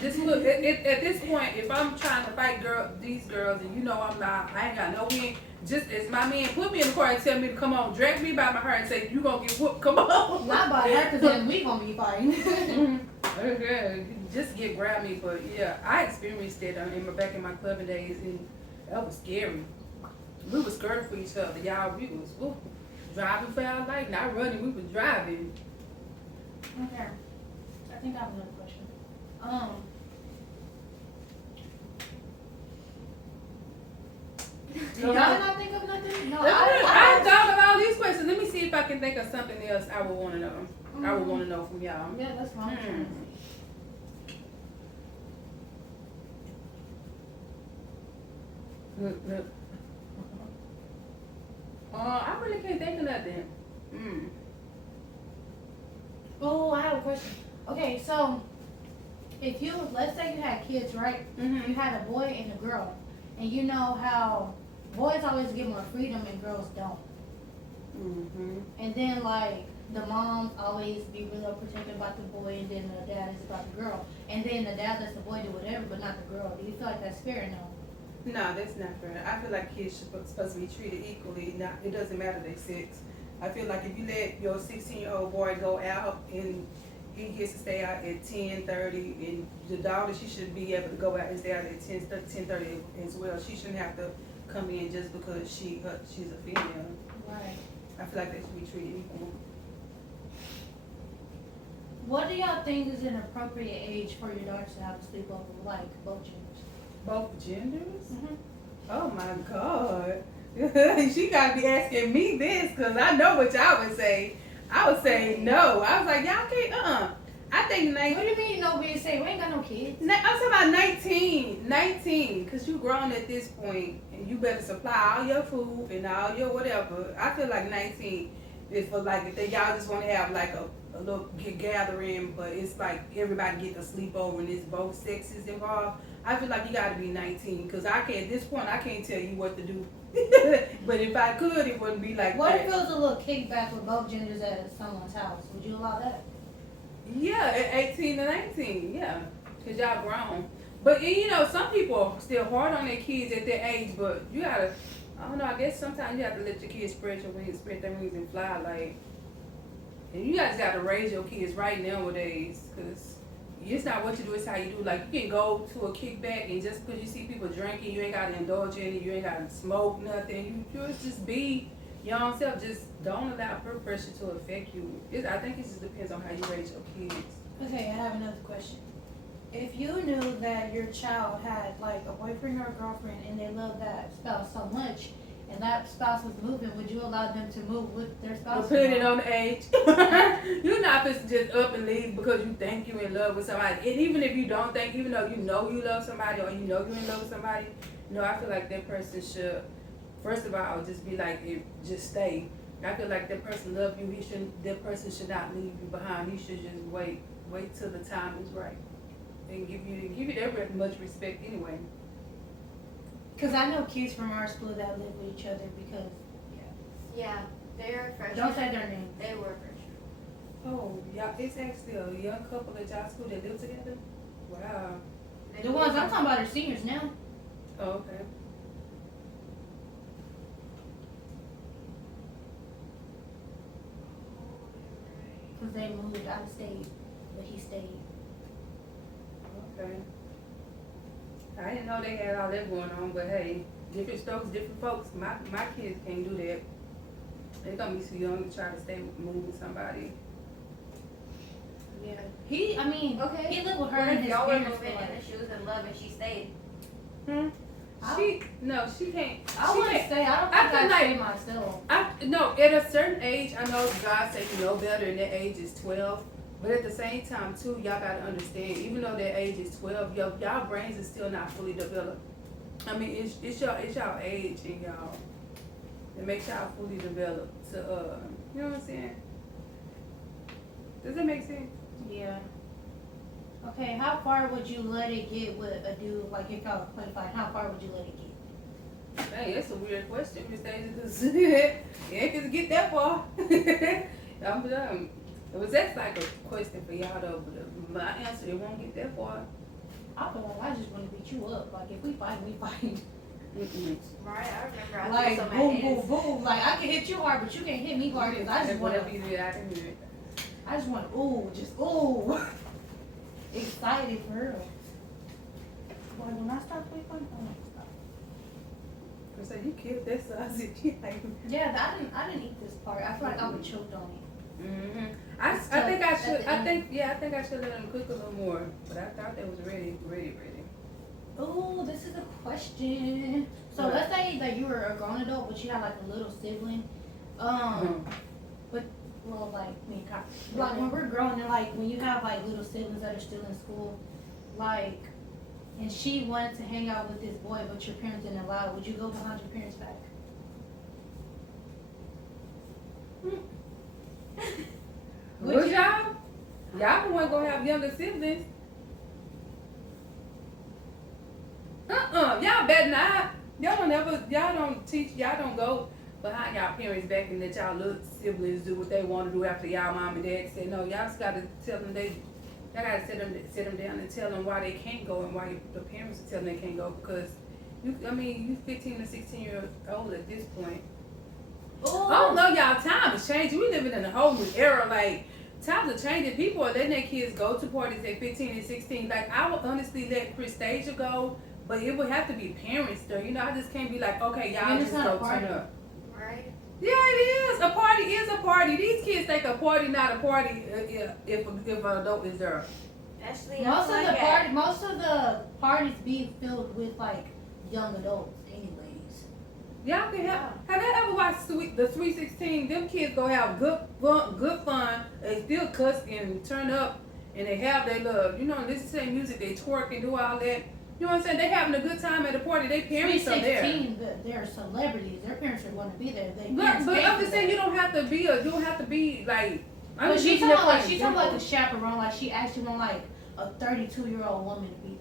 just look. At this point, if I'm trying to fight these girls, and you know I ain't got no win. Just as my man put me in the car and tell me to come on, drag me by my hair and say you gonna get whooped. Come on. Not by her, cause then we gonna be fighting. Okay, just grab me, but yeah, I experienced it back in my clubbing days, and that was scary. We was scared for each other, y'all. We was driving for our life, not running. We was driving. Okay. I think I have another question. Y'all not think of nothing? No, I thought of all these questions. Let me see if I can think of something else I would want to know. I would want to know from y'all. Yeah, that's fine. Look. I really can't think of nothing. Oh, I have a question. Okay, so if let's say you had kids, right? Mm-hmm. You had a boy and a girl, and you know how boys always get more freedom and girls don't. Mm-hmm. And then like the mom always be really protective about the boy, and then the dad is about the girl, and then the dad lets the boy do whatever, but not the girl. Do you feel like that's fair or no? No, that's not fair. I feel like kids are supposed to be treated equally. It doesn't matter their sex. I feel like if you let your 16-year-old boy go out and he gets to stay out at 10:30, and the daughter, she should be able to go out and stay out at 10:30 as well. She shouldn't have to come in just because she's a female. Right. I feel like they should be treated equal. What do y'all think is an appropriate age for your daughter to have a sleepover, like both genders? Both genders? Mm-hmm. Oh my God. She gotta be asking me this, because I know what y'all would say. I would say no. I was like, y'all can't, I think 19. What do you mean nobody say? We ain't got no kids. I'm talking about 19, because you grown at this point, and you better supply all your food and all your whatever. I feel like 19 is for like, if y'all just want to have like a little gathering, but it's like everybody get to sleep over and it's both sexes involved. I feel like you gotta be 19, because at this point, I can't tell you what to do. But if I could, it wouldn't be like what that. if it was a little kickback with both genders at someone's house? Would you allow that? Yeah, at 18 to 19, yeah, because y'all grown. But you know, some people are still hard on their kids at their age, but you gotta, I don't know, I guess sometimes you have to let your kids spread their wings and fly, like, and you guys gotta raise your kids right nowadays, because it's not what you do, it's how you do. Like, you can go to a kickback, and just because you see people drinking, you ain't gotta indulge in it, you ain't gotta smoke nothing, you just be your own self. Just don't allow peer pressure to affect you. I think it just depends on how you raise your kids. Okay, I have another question. If if you knew that your child had like a boyfriend or a girlfriend and they loved that spouse so much, and that spouse was moving, would you allow them to move with their spouse? Depending on the age. You're not supposed to just up and leave because you think you're in love with somebody. And even if you don't think, even though you know you love somebody or you know you're in love with somebody, I feel like that person should, first of all, just be like, just stay. I feel like that person love you. That person should not leave you behind. He should just wait till the time is right, and give you that much respect anyway. Because I know kids from our school that live with each other because, Yeah, they're freshmen. don't say their names. They were freshmen. Oh, y'all, it's actually a young couple at y'all school that live together? Wow. The ones I'm talking about are seniors now. Oh, okay. Because they moved out of state, but he stayed. Okay. I didn't know they had all that going on, but hey, different strokes, different folks. My kids can't do that. They're gonna be too young to try to move with somebody. Yeah. He lived with her What and if his y'all were parents moving for like, and she was in love and she stayed? She can't. I she wouldn't can't. say, I don't I think feel I'd like- say myself. No, at a certain age, I know God said you know better, and that age is 12. But at the same time, too, y'all gotta understand, even though that age is 12, y'all brains is still not fully developed. I mean, it's y'all age and y'all that makes y'all fully developed to you know what I'm saying? Does that make sense? Yeah. Okay, how far would you let it get with a dude, like if y'all play fight, how far would you let it get? Hey, that's a weird question, Miss Daisy, because it ain't get that far. It was that's like a question for y'all though, but my answer, it won't get that far. I feel like I just want to beat you up. Like if we fight, we fight. Mm-mm. Right, I remember I Like threw some boom, at his. boom, boom. Like I can hit you hard, but you can't hit me hard because I just want Whatever to. you did, I can do it. I just want ooh. Excited for real. Boy, when I start playing fun, I'm gonna stop. I said, you killed that sausage. Like, Yeah, I didn't eat this part. I feel like I would choked on it. I It's think I tough should. at the I think I should let them cook a little more. But I thought that was ready. Ooh, this is a question. So What? let's say that you were a grown adult, but you had like a little sibling. But well, like me, like when we're grown, and like when you have like little siblings that are still in school, like, and she wanted to hang out with this boy, but your parents didn't allow it, would you go behind your parents' back? Would y'all? Y'all wasn't gonna have younger siblings. Y'all better not. Y'all don't go behind y'all parents back and let y'all little siblings do what they want to do after y'all mom and dad say no. Y'all just gotta tell them y'all gotta sit them down and tell them why they can't go and why the parents are telling them they can't go because you 15 to 16 years old at this point. Ooh. I don't know, y'all. Time is changing. We living in a whole new era. Like, times are changing. People are letting their kids go to parties at 15 and 16. Like, I would honestly let Christasia go, but it would have to be parents, though. I just can't be like, okay, y'all And just it's not go a party. turn up. Right? Yeah, it is. A party is a party. These kids think a party not a party if an adult is there. Actually, Most of the parties be filled with like young adults, anyways. Y'all can have y'all ever watched the Sweet 16? Them kids go have good fun. They still cuss and turn up, and they have their love. Listen to their music. They twerk and do all that. You know what I'm saying? They having a good time at a party. Their parents are there. 16, they're celebrities. Their parents are going to be there. But I'm just saying you don't have to be like. But she's talking like a chaperone. Like she actually want like a 32-year-old woman to be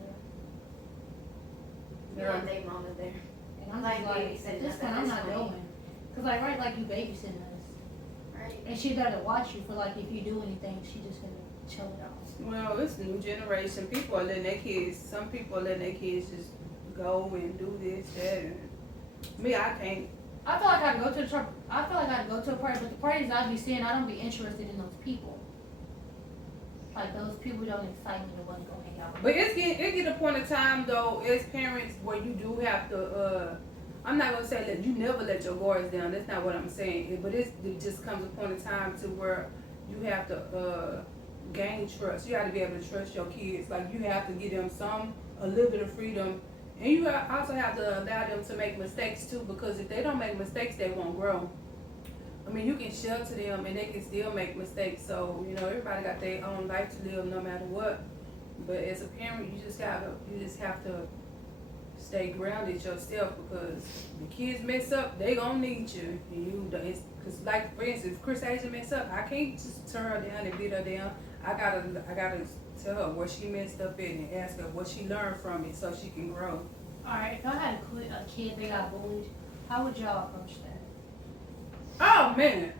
there. You want their mama there. And I'm Like just like, babysitting at this us point, at I'm this not point. going. Cause like right, you babysitting us, Right? and she's there to watch you for like if you do anything, she just gonna chill it out. Well, it's a new generation. People are letting their kids. Some people are letting their kids just go and do this, that. And me, I can't. I feel like I'd go to a party, but the parties I'd be seeing, I don't be interested in those people. Like those people don't excite me to want to go hang out with. But it get a point of time though, as parents, where you do have to. I'm not gonna say that you never let your guards down. That's not what I'm saying. But it just comes a point of time to where you have to gain trust. You got to be able to trust your kids. Like you have to give them a little bit of freedom, and you also have to allow them to make mistakes too. Because if they don't make mistakes, they won't grow. I mean, you can shelter them, and they can still make mistakes. So everybody got their own life to live, no matter what. But as a parent, you just have to stay grounded yourself, because the kids mess up, they gonna need you. And cause like for instance, if Chris Asia mess up, I can't just turn her down and beat her down. I gotta tell her what she messed up in and ask her what she learned from it so she can grow. Alright, if I had a kid that got bullied, how would y'all approach that? Oh man,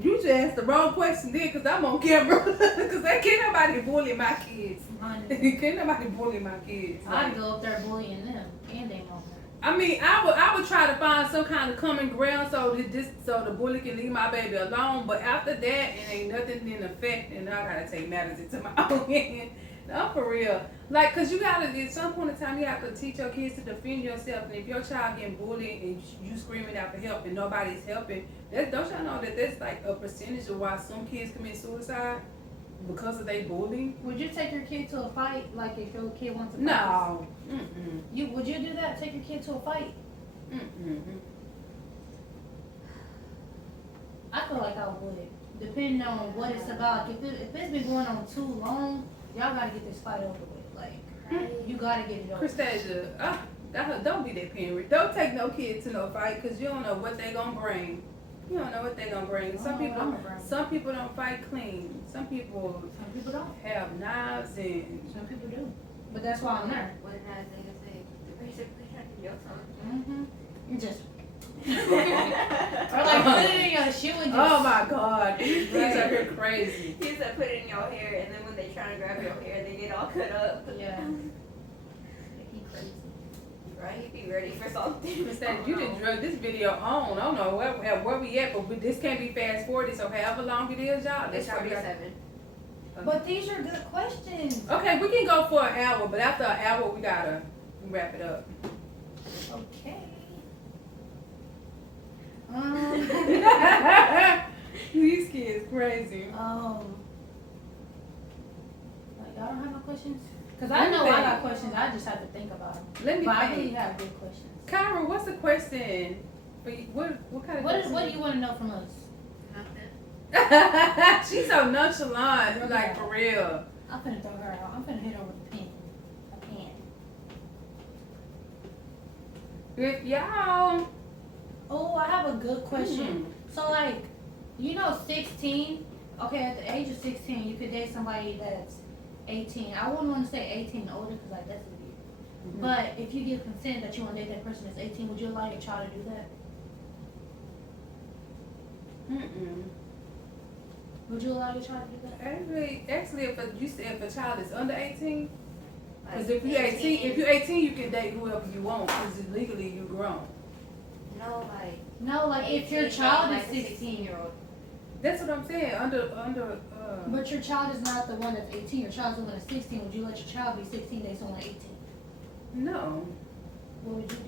you just asked the wrong question there, cause I'm on camera. Cause they can't nobody bully my kids. Can't nobody bully my kids. I'd go up there bullying them and they mama. I mean, I would try to find some kind of common ground so the bully can leave my baby alone. But after that, it ain't nothing in effect, and I gotta take matters into my own hand. No, for real. Like, cause you gotta at some point in time you have to teach your kids to defend yourself. And if your child getting bullied and you screaming out for help and nobody's helping, don't y'all know that that's like a percentage of why some kids commit suicide? Because of they bullying. Would you take your kid to a fight, like if your kid wants to fight? No. Would you do that? Take your kid to a fight? I feel like I would, depending on what it's about. If it's been going on too long, y'all gotta get this fight over with. Like, you gotta get it over. Christasia, don't be that parent. Don't take no kid to no fight, because you don't know what they gonna bring. You don't know what they're gonna bring. Some people don't fight clean. Some people don't have knives, and some people do. But that's why I'm there. What did I say? The basically your tongue. You just or like put it in your shoe and just. Oh my God, these kids are here crazy. He said put it in your hair, and then when they try to grab your hair, they get all cut up. Yeah. He crazy. Right, he be ready for something. You done drug this video on. I don't know where we at, but this can't be fast forwarded. So however long it is, y'all. It's 47. But these are good questions. Okay, we can go for an hour, but after an hour, we gotta wrap it up. Okay. These kids crazy. Like y'all don't have no questions? Because I know I got questions. I just have to think about them. Let me but think. I really have good questions. Kyra, what's the question? What kind of question? What do you want to know from us? Nothing. She's so nonchalant, like for real. I'm finna throw her out. I'm finna hit her with a pen. A pen. If y'all. Oh, I have a good question. So, like, 16. Okay, at the age of 16, you could date somebody that's 18. I wouldn't want to say 18 and older because, like, that's weird. But if you give consent that you want to date that person that's 18, would you allow your child to do that? Would you allow your child to do that? Actually, if a child is under 18, because Like if you're 18, you can date whoever you want because legally you're grown. No, like if your child is 16. 16-year-old. That's what I'm saying. But your child is not the one that's 18. Your child's the one that's 16. Would you let your child be 16 days on 18? No. What would you do?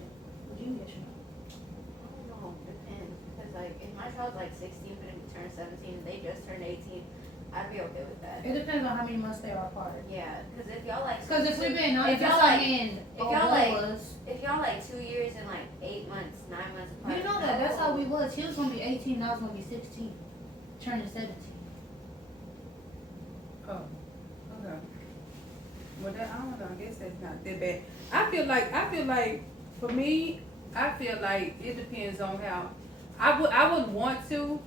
Would you get your I don't know. Depends. Because like if my child's like 16 but it turns 17 and they just turned 18, I'd be okay with that. It depends on how many months they are apart. Yeah, because if y'all like. Because if we've been, if y'all if y'all like 2 years and like 8 months, 9 months apart. you know that that's how we was. He was gonna be 18, now I was gonna be 16, turning 17. Oh. Okay. Well, I don't know. I guess that's not that bad. I feel like for me, I feel like it depends on how. I would want to,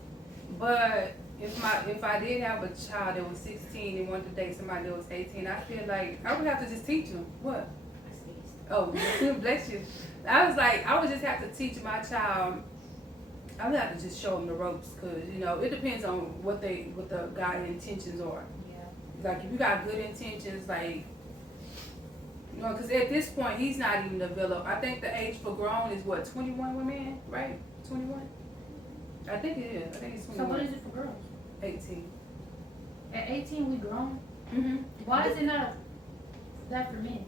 but if I did have a child that was 16 and wanted to date somebody that was 18, I feel like I would have to just teach them. What? Oh, bless you. I was like, I would just have to teach my child. I would have to just show them the ropes, cause it depends on what the guy's intentions are. Yeah. Like if you got good intentions, like cause at this point he's not even developed. I think the age for grown is what 21 with men, right? 21. I think it is. I think it's 21. So what is it for girls? 18. At 18 we grown? Mhm. Why is it not that for men?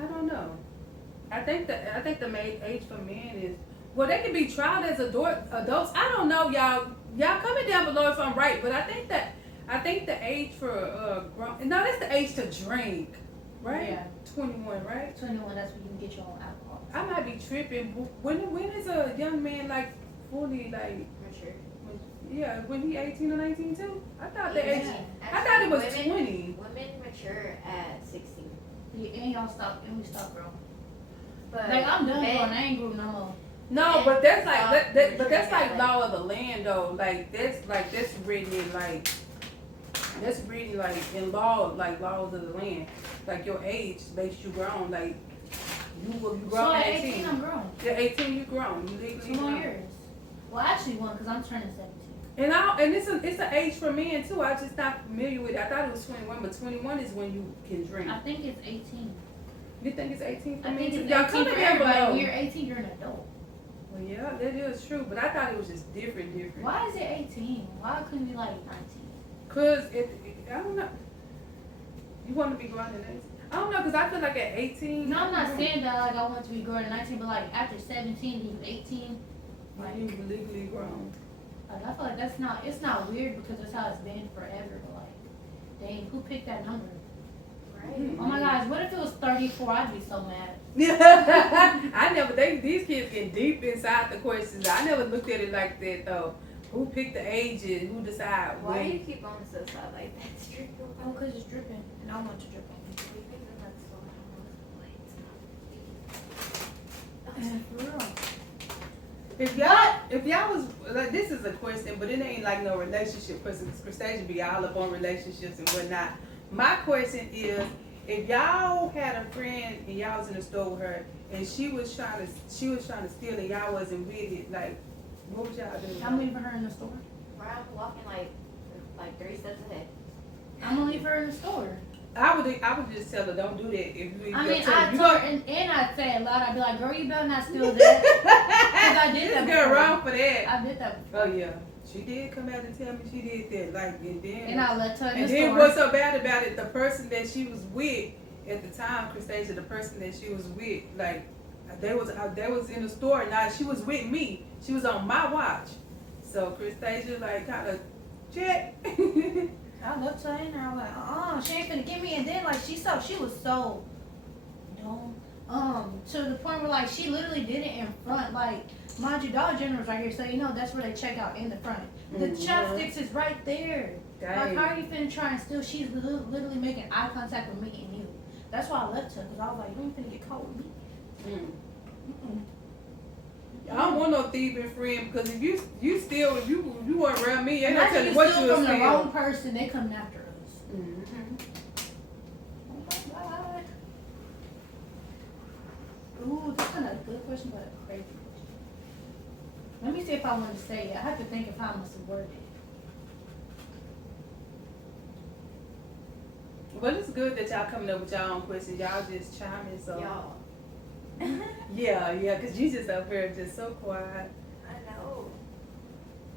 I don't know. I think the main age for men is they can be tried as adults. I don't know, y'all. Y'all comment down below if I'm right, but I think that I think the age for grown. No, that's the age to drink, right? Yeah. 21, right? 21, that's when you can get your own alcohol. I might be tripping. When is a young man like fully like Mature. yeah, when he 18 or 19 too? I thought the Yeah. age. I thought it was Women- 20. Women mature at 16. Yeah, and y'all stop, and we stop growing. But Like, I'm done men- growing. I ain't growing no more. No, but that's like but that's Yeah, like like- law of the land though. Like that's written in like that's written like in law like laws of the land. Like your age makes you grown. Like you So grown at at 18, I'm grown. At 18 you grown. You legally 2 more grown. years. Well, actually one, because I'm turning 17. And it's an age for men too. I just not familiar with it. I thought it was 21, but 21 is when you can drink. I think it's 18. You think it's 18 for I men think too? it's Y'all 18 comment for down everybody. below. When you're 18, you're an adult. Well, yeah, that is true. But I thought it was just different. Why is it 18? Why couldn't it be like 19? Cause I don't know. You want to be grown at 18? I don't know, cause I feel like at 18. No, I'm not saying that like I want to be grown at 19, but like after 17 and you 18, Like you legally grown. like I feel like it's not weird because that's how it's been forever. But like, dang, who picked that number? Right. Oh my gosh, what if it was 34? I'd be so mad. I never. These kids get deep inside the questions. I never looked at it like that though. Who picked the ages? Who decide Why do when? you keep going so sad like that? It's dripping. Oh, because it's dripping, and I want to drip on me. We think that that's so For real. If y'all was like, this is a question, but it ain't like no relationship question. Christasia be all up on relationships and whatnot. My question is, if y'all had a friend and y'all was in the store with her and she was trying to steal and y'all wasn't with it, like, what would y'all do? I'm leaving her in the store. Right, I'm walking like 3 steps ahead. I'm gonna leave her in the store. I would just tell her don't do that. If you, I mean, tell her, I you told her, gonna- and I'd say it loud. I'd be like, girl, you better not steal that. Because I did this that girl before. wrong for that. I did that before. Oh yeah, she did come out and tell me she did that. Like and then. And I left her in And the then store. what's so bad about it? The person that she was with at the time, Christasia, the person that she was with, like they was in the store. Now she was with me. She was on my watch. So Christasia like kind of check. I looked her in there. I was like, she ain't finna get me. And then like she was so dumb. To the point where like she literally did it in front. Like, mind you, Dollar General's right here, so you know that's where they check out in the front. The Mhm. chopsticks is right there. Like, Dang. how are you finna try and steal? She's literally making eye contact with me and you. That's why I left her, because I was like, you ain't finna get caught with me. Mm. Mm-mm. I don't want no thieving friend because if you steal, if you weren't around me, I ain't gonna tell Imagine you you what steal you from the steal. wrong person, they coming after us. Mhm. Oh my God. Ooh, that's kind of a good question, but a crazy question. Let me see if I want to say it. I have to think of how I must have worded it. Well, it's good that y'all coming up with y'all own questions. Y'all just chiming, so Y'all. yeah, because you just up here just so quiet. I know.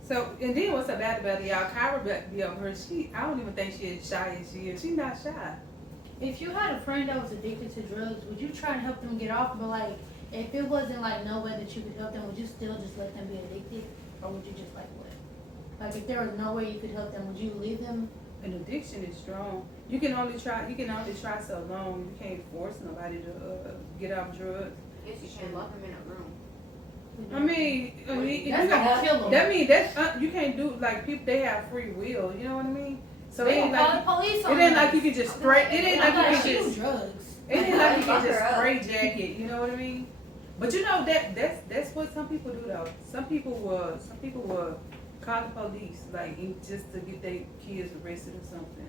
So, and then what's so bad about it, y'all? Kyra be over her. I don't even think she is shy as she is. She's not shy. If you had a friend that was addicted to drugs, would you try and help them get off? But like, if it wasn't like no way that you could help them, would you still just let them be addicted, or would you just like what? Like, if there was no way you could help them, would you leave them? An addiction is strong. You can only try so long. You can't force nobody to get off drugs. I guess you can't lock them in a room. I mean, if That's you gonna got- kill them. that mean that's you can't do like people. They have free will. You know what I mean? So They it ain't gonna like call the police it on ain't them. like you can just spray. It ain't like I'm you like, can she just. do drugs. It ain't like you Lock can her just up. spray jacket. You know what I mean? But you know that's what some people do though. Some people will call the police like just to get their kids arrested or something,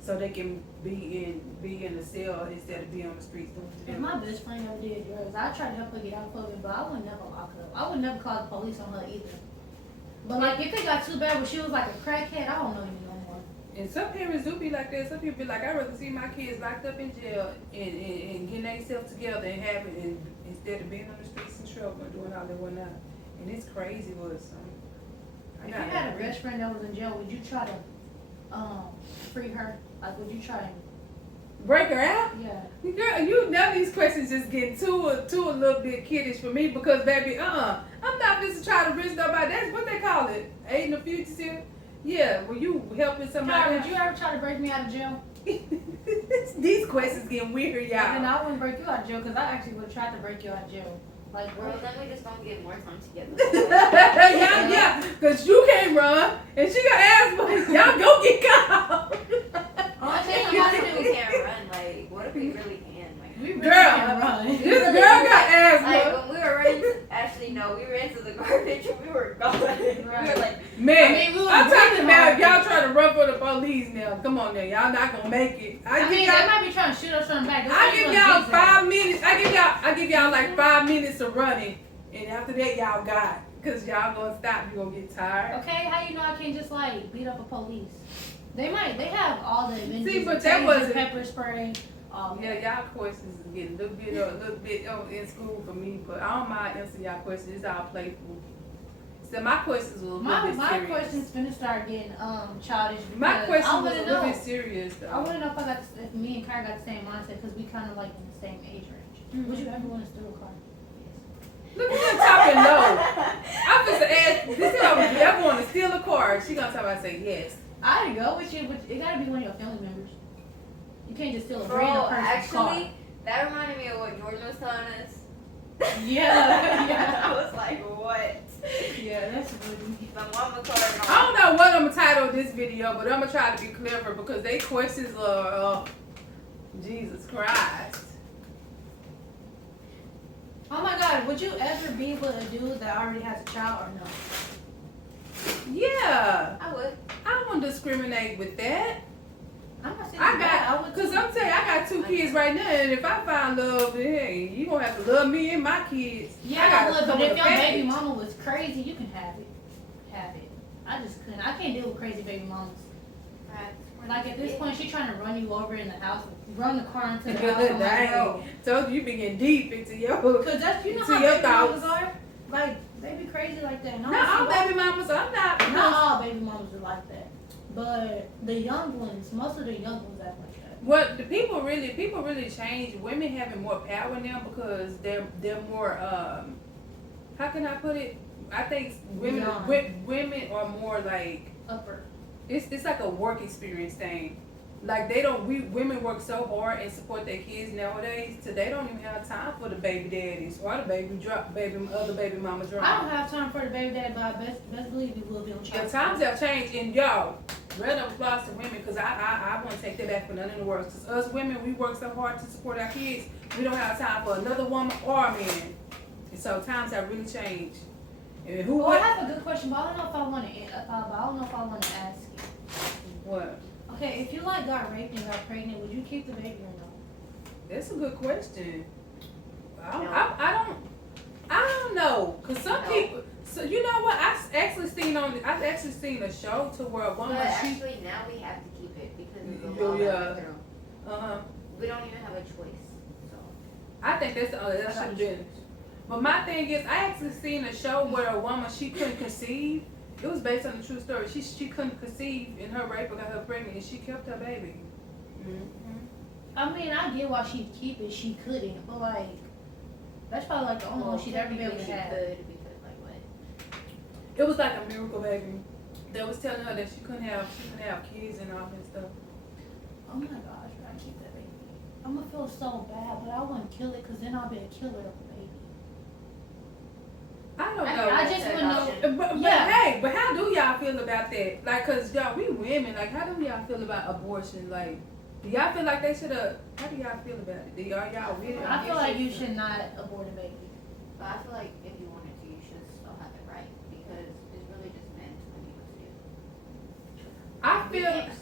so they can be in the cell instead of being on the streets doing If jail. my best friend ever did drugs, I tried to help her get out of it, but I would never lock her up. I would never call the police on her either. But like, if it got too bad where she was like a crackhead, I don't know you no more. And some parents do be like that. Some people be like, I'd rather see my kids locked up in jail and getting themselves together and having and instead of being on the streets and trouble and doing all that whatnot. And it's crazy what some. If you had a best friend that was in jail, would you try to free her? Like, would you try and break her out? yeah? Girl, you know these questions just getting too a little bit kiddish for me because baby, I'm not just trying to risk nobody. That's what they call it, aiding the fugitive. Yeah, were you helping Kai, somebody? would you ever try to break me out of jail? These questions getting weird, Then y'all. I wouldn't break you out of jail because I actually would try to break you out of jail. Like, Well, then we just gonna get more time together. Yeah, cause you can't run and she got ass, but y'all go get caught. I think we can't run. Like, what if we really can? Like, we really Girl, can't run. this girl got ass, like when we were running. Actually, no, we ran to the garbage and we were going. We were like, Man, I mean, we was I'm talking breathing about hard. y'all trying to run for the police now. Come on now, y'all not gonna make it. I mean, they might be trying to shoot us from the back. I give y'all 5 minutes. I give y'all like 5 minutes of running, and after that y'all got. Cause y'all gonna stop. You gonna get tired. Okay, how you know I can't just like beat up a police? They have all the Avengers. See, but that wasn't- pepper spray. Yeah, y'all questions is getting a little bit in school for me, but I don't mind answering y'all questions. It's all playful. So my questions were a little bit My serious. questions finna start getting childish. My because question I was wanna a little know. bit serious though. I want to know if me and Kyra got the same mindset because we kind of like in the same age range. Would you ever want to steal a car? Look at her talking low. I'm just ask this is how would you ever want to steal a car? She gonna talk about say yes. I'd go with you, but it gotta be one of your family members. You can't just steal a bro, random person's car. actually, that reminded me of what Jordan was telling us. Yeah. I was like, what? Yeah, that's really. My mama car and all. I don't know what I'm gonna title this video, but I'm gonna try to be clever because they questions are Jesus Christ. Oh my God, would you ever be with a dude that already has a child or no? Yeah, I would. I don't want to discriminate with that. I'm not saying I that. got, cause I'm telling you, I got 2 kids right now, and if I find love, then hey, you gonna have to love me and my kids. I Yeah, gotta look, come but with if a your baby package. mama was crazy, you can have it. Have it. I just couldn't. I can't deal with crazy baby mamas. Like at this point, she's trying to run you over in the house, run the car into the house. I'm like, Dang, bro. told you be getting deep into your. Cause that's you know To how your baby mamas thoughts. are. Like they be crazy like that. And Not all honestly, baby mamas. I'm not. not all baby mamas are like that, but the young ones, most of the young ones act like that. What the people really change. Women having more power now because they're more. How can I put it? I think women Beyond. women are more like Upper. it's like a work experience thing. Like they don't women work so hard and support their kids nowadays, so they don't even have time for the baby daddies or the other baby mama I drama. don't have time for the baby dad, but I best believe you will be on Yeah, child times support. have changed, and y'all, round of applause to women, because I want to take that back for nothing in the world. Because us women, we work so hard to support our kids, we don't have time for another woman or a man. And so times have really changed. And who Well, I what? have a good question, but I don't know if I want to. I don't know if I want to ask you. What? Okay, if you like got raped and got pregnant, would you keep the baby or no? That's a good question. No. I don't know, cause some No. people. So you know what? I've actually seen a show to where a But woman actually, now we have to keep it because of the Yeah, law yeah. that we throw. We don't even have a choice. So I think that should have been. But my thing is, I actually seen a show where a woman she couldn't conceive. It was based on a true story. She couldn't conceive, and her raper got her pregnant, and she kept her baby. I mean, I get why she'd keep it. She couldn't, but like, that's probably like the only one she'd ever be able to technically she have. could because like what? It was like a miracle baby. They was telling her that she couldn't have kids and all that stuff. Oh my gosh, I keep that baby. I'm gonna feel so bad, but I wouldn't kill it because then I'll be a killer of a baby. I don't I know. I just wouldn't know. But Yeah. hey, but how do y'all feel about that? Like, cause y'all, we women, like, how do y'all feel about abortion? Like, do y'all feel like they should have? How do y'all feel about it? Are y'all with it? I feel like you should not abort a baby. But I feel like if you wanted to, you should still have it right because it's really just meant when you was due. I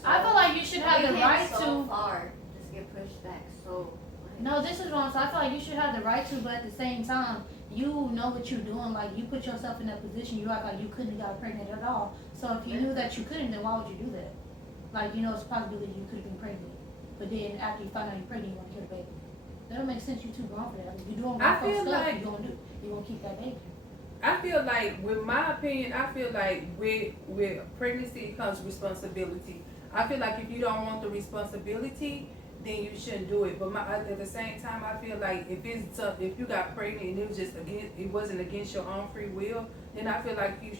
I feel like you should have the right so to. far, just get pushed back so. No, this is wrong. So I feel like you should have the right to, but at the same time, you know what you're doing. Like you put yourself in that position. You act like you couldn't have got pregnant at all. So if you knew that you couldn't, then why would you do that? Like you know, it's a possibility you could have been pregnant, but then after you find out you're pregnant, you want to kill the baby. That don't make sense. You're too grown for that. If you're doing I grown feel folks stuff, like- you gonna keep that baby. I feel like, with my opinion, I feel like with pregnancy comes responsibility. I feel like if you don't want the responsibility, then you shouldn't do it. But at the same time, I feel like if you got pregnant and it wasn't against your own free will, then I feel like you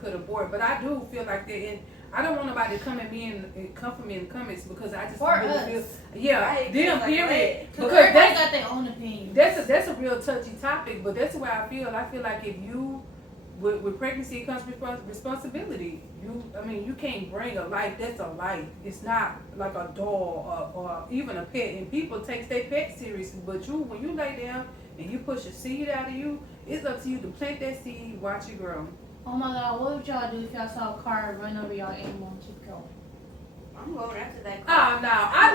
could abort. But I do feel like that, and I don't want nobody to come at me and come for me in the comments because I just Or really us. feel, yeah, Right, them like, period. Because Because everybody got their own opinion. that's a real touchy topic, but that's the way I feel. I feel like if you with pregnancy comes responsibility. You can't bring a life. That's a life. It's not like a doll or even a pet. And people take their pet seriously, but when you lay down and you push a seed out of you, it's up to you to plant that seed, watch it grow. Oh my God, what would y'all do if y'all saw a car run over y'all animal and keep going? I'm going after that Oh car.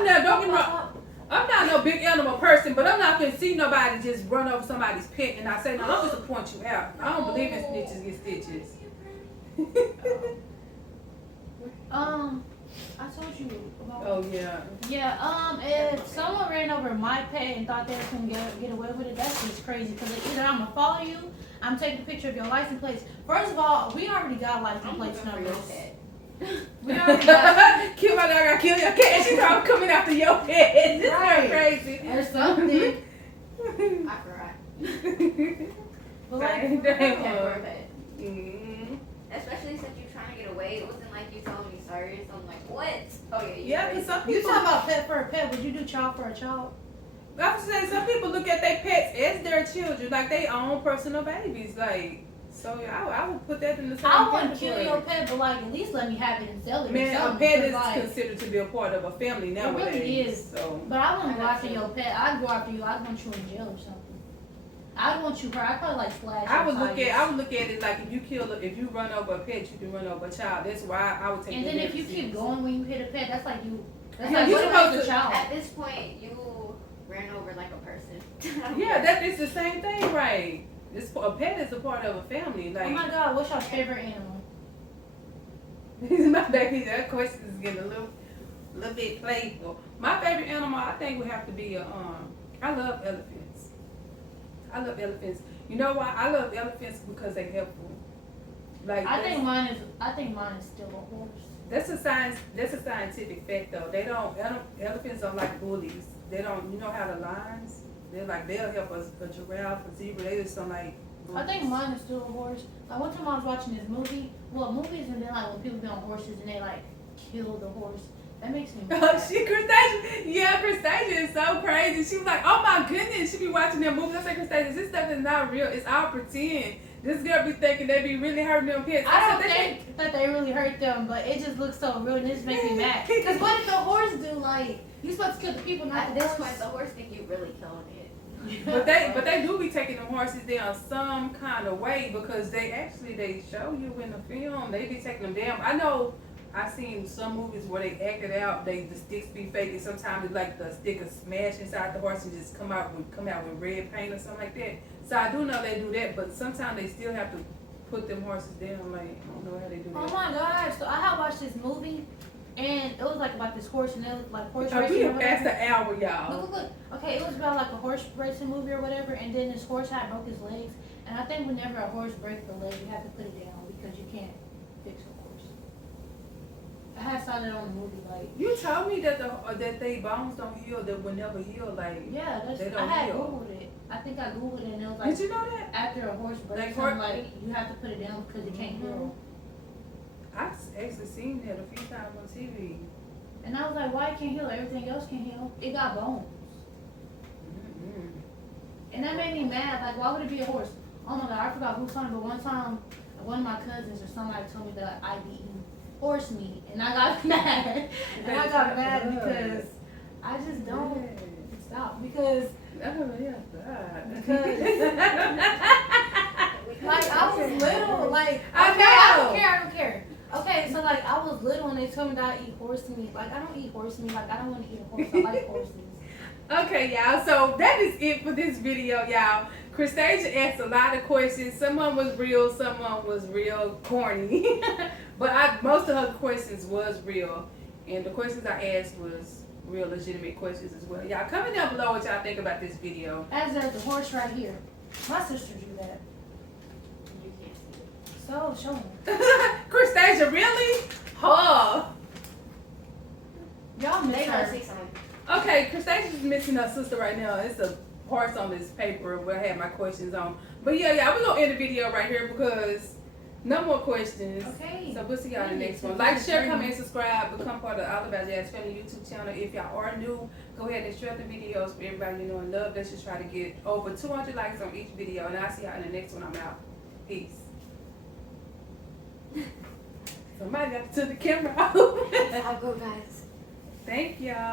no, don't get me wrong. I'm not no big animal person, but I'm not gonna see nobody just run over somebody's pet and I say, no, I'm just to point you out. I don't believe in snitches get stitches. I told you about. Oh yeah. Yeah. If someone ran over my pet and thought they couldn't get away with it, that's just crazy. Because either I'm gonna follow you, I'm taking a picture of your license plates. First of all, we already got license I'm plates looking for your numbers. pet. We already got Kill my dog, I kill your cat. She thought I'm coming after your pet. This Right. is crazy. or something. I forgot. But like, Dang, for real. dang. Pet for a pet. Mhm. Especially since you're trying to get away. It wasn't like you telling me sorry. So I'm like, what? Oh yeah, Yeah, because some You people, talking about pet for a pet? Would you do child for a child? I was saying, some people look at their pets as their children, like they own personal babies. Like, so I would put that in the same I wouldn't category. kill your pet, but like at least let me have it and sell it. or Man, a something, pet because, is like, considered to be a part of a family nowadays. really is. So But I wouldn't I go got after you. your pet. I'd go after you. I'd want you in jail or something. I'd want you hurt. I'd probably like slash. I your would look tires. at it like if you run over a pet, you can run over a child. That's why I would take. And it then if very you keep serious. going when you hit a pet, that's like you. That's Yeah, like you what supposed about the to- child? At this point, you ran over like a person. Yeah, that is the same thing, right? A pet is a part of a family. Oh Like, my God, what's your favorite animal? my baby, that question is getting a little bit playful. My favorite animal, I think, would have to be I love elephants. I love elephants. You know why? I love elephants because they helpful. Like, I think mine is still a horse. that's a scientific fact though. Elephants are like bullies. They don't, you know how the lions, they'll help us, a giraffe, a zebra, they just don't like I think bullies. mine is still a horse. Like one time I was watching this movie. Well, movies and then like when people be on horses and they like kill the horse. That makes me mad. Crustacean is so crazy. She was like, oh my goodness, she be watching them movies. I said, Crustacean, this stuff is not real. It's all pretend. This girl be thinking they be really hurting them kids. I don't said, think that they really hurt them, but it just looks so real and it just makes me mad. Because what if the horse do like you supposed to kill the people, not At the this horse? point, the horse think you really killing it. But they do be taking the horses down some kind of way because they show you in the film. They be taking them down. I know I seen some movies where they acted out. The sticks be fake, and sometimes it's like the stick is smashed inside the horse and just come out with red paint or something like that. So I do know they do that, but sometimes they still have to put them horses down. Like, I don't know how they do Oh that. my gosh! So I had watched this movie, and it was like about this horse, and it was like horse We racing. or have passed whatever. the hour, y'all. Look. Okay, it was about like a horse racing movie or whatever, and then this horse had broke his legs, and I think whenever a horse breaks the leg, you have to put it down because you can't fix a horse. I had saw that on the movie, like. You told me that that they bones don't heal, that will never heal. Like, Yeah, They I don't had heal. googled it. I think I googled it, and it was like did you know that? after a horse breaks, Like something, like you have to put it down because it can't heal. I've actually seen that a few times on TV. And I was like, why it can't heal? Everything else can heal. It got bones. Mm-mm. And that made me mad. Like, why would it be a horse? Oh my God, I forgot who told me, but one time, one of my cousins or somebody told me that I'd be eating horse meat. And I got mad. And I got mad because I just don't stop. Because, Oh, yeah, God. because like, I was little. Like, I okay, I know. don't care. Okay, so like, I was little and they told me that I eat horse meat. Like, I don't eat horse meat. Like, I don't want to eat a horse. I like horses. Okay, y'all. So that is it for this video, y'all. Crustacean asked a lot of questions. Someone was real, someone was real corny. But most of her questions was real. And the questions I asked was real legitimate questions as well. Y'all comment down below what y'all think about this video. As there's the horse right here. My sister drew that. You can't see it. So, show me. Crustacean, really? Huh. Y'all miss They gonna her. see something. Okay, Crustacean's missing her sister right now. It's a horse on this paper where I had my questions on. But yeah, we're gonna end the video right here because No more questions. Okay. So we'll see y'all in the next one. Like, share, comment, subscribe, become part of the All About Jazz Family YouTube channel. If y'all are new, go ahead and share the videos for everybody you know and love. Let's just try to get over 200 likes on each video. And I'll see y'all in the next one. I'm out. Peace. Somebody got to turn the camera off. I'll go, guys. Thank y'all.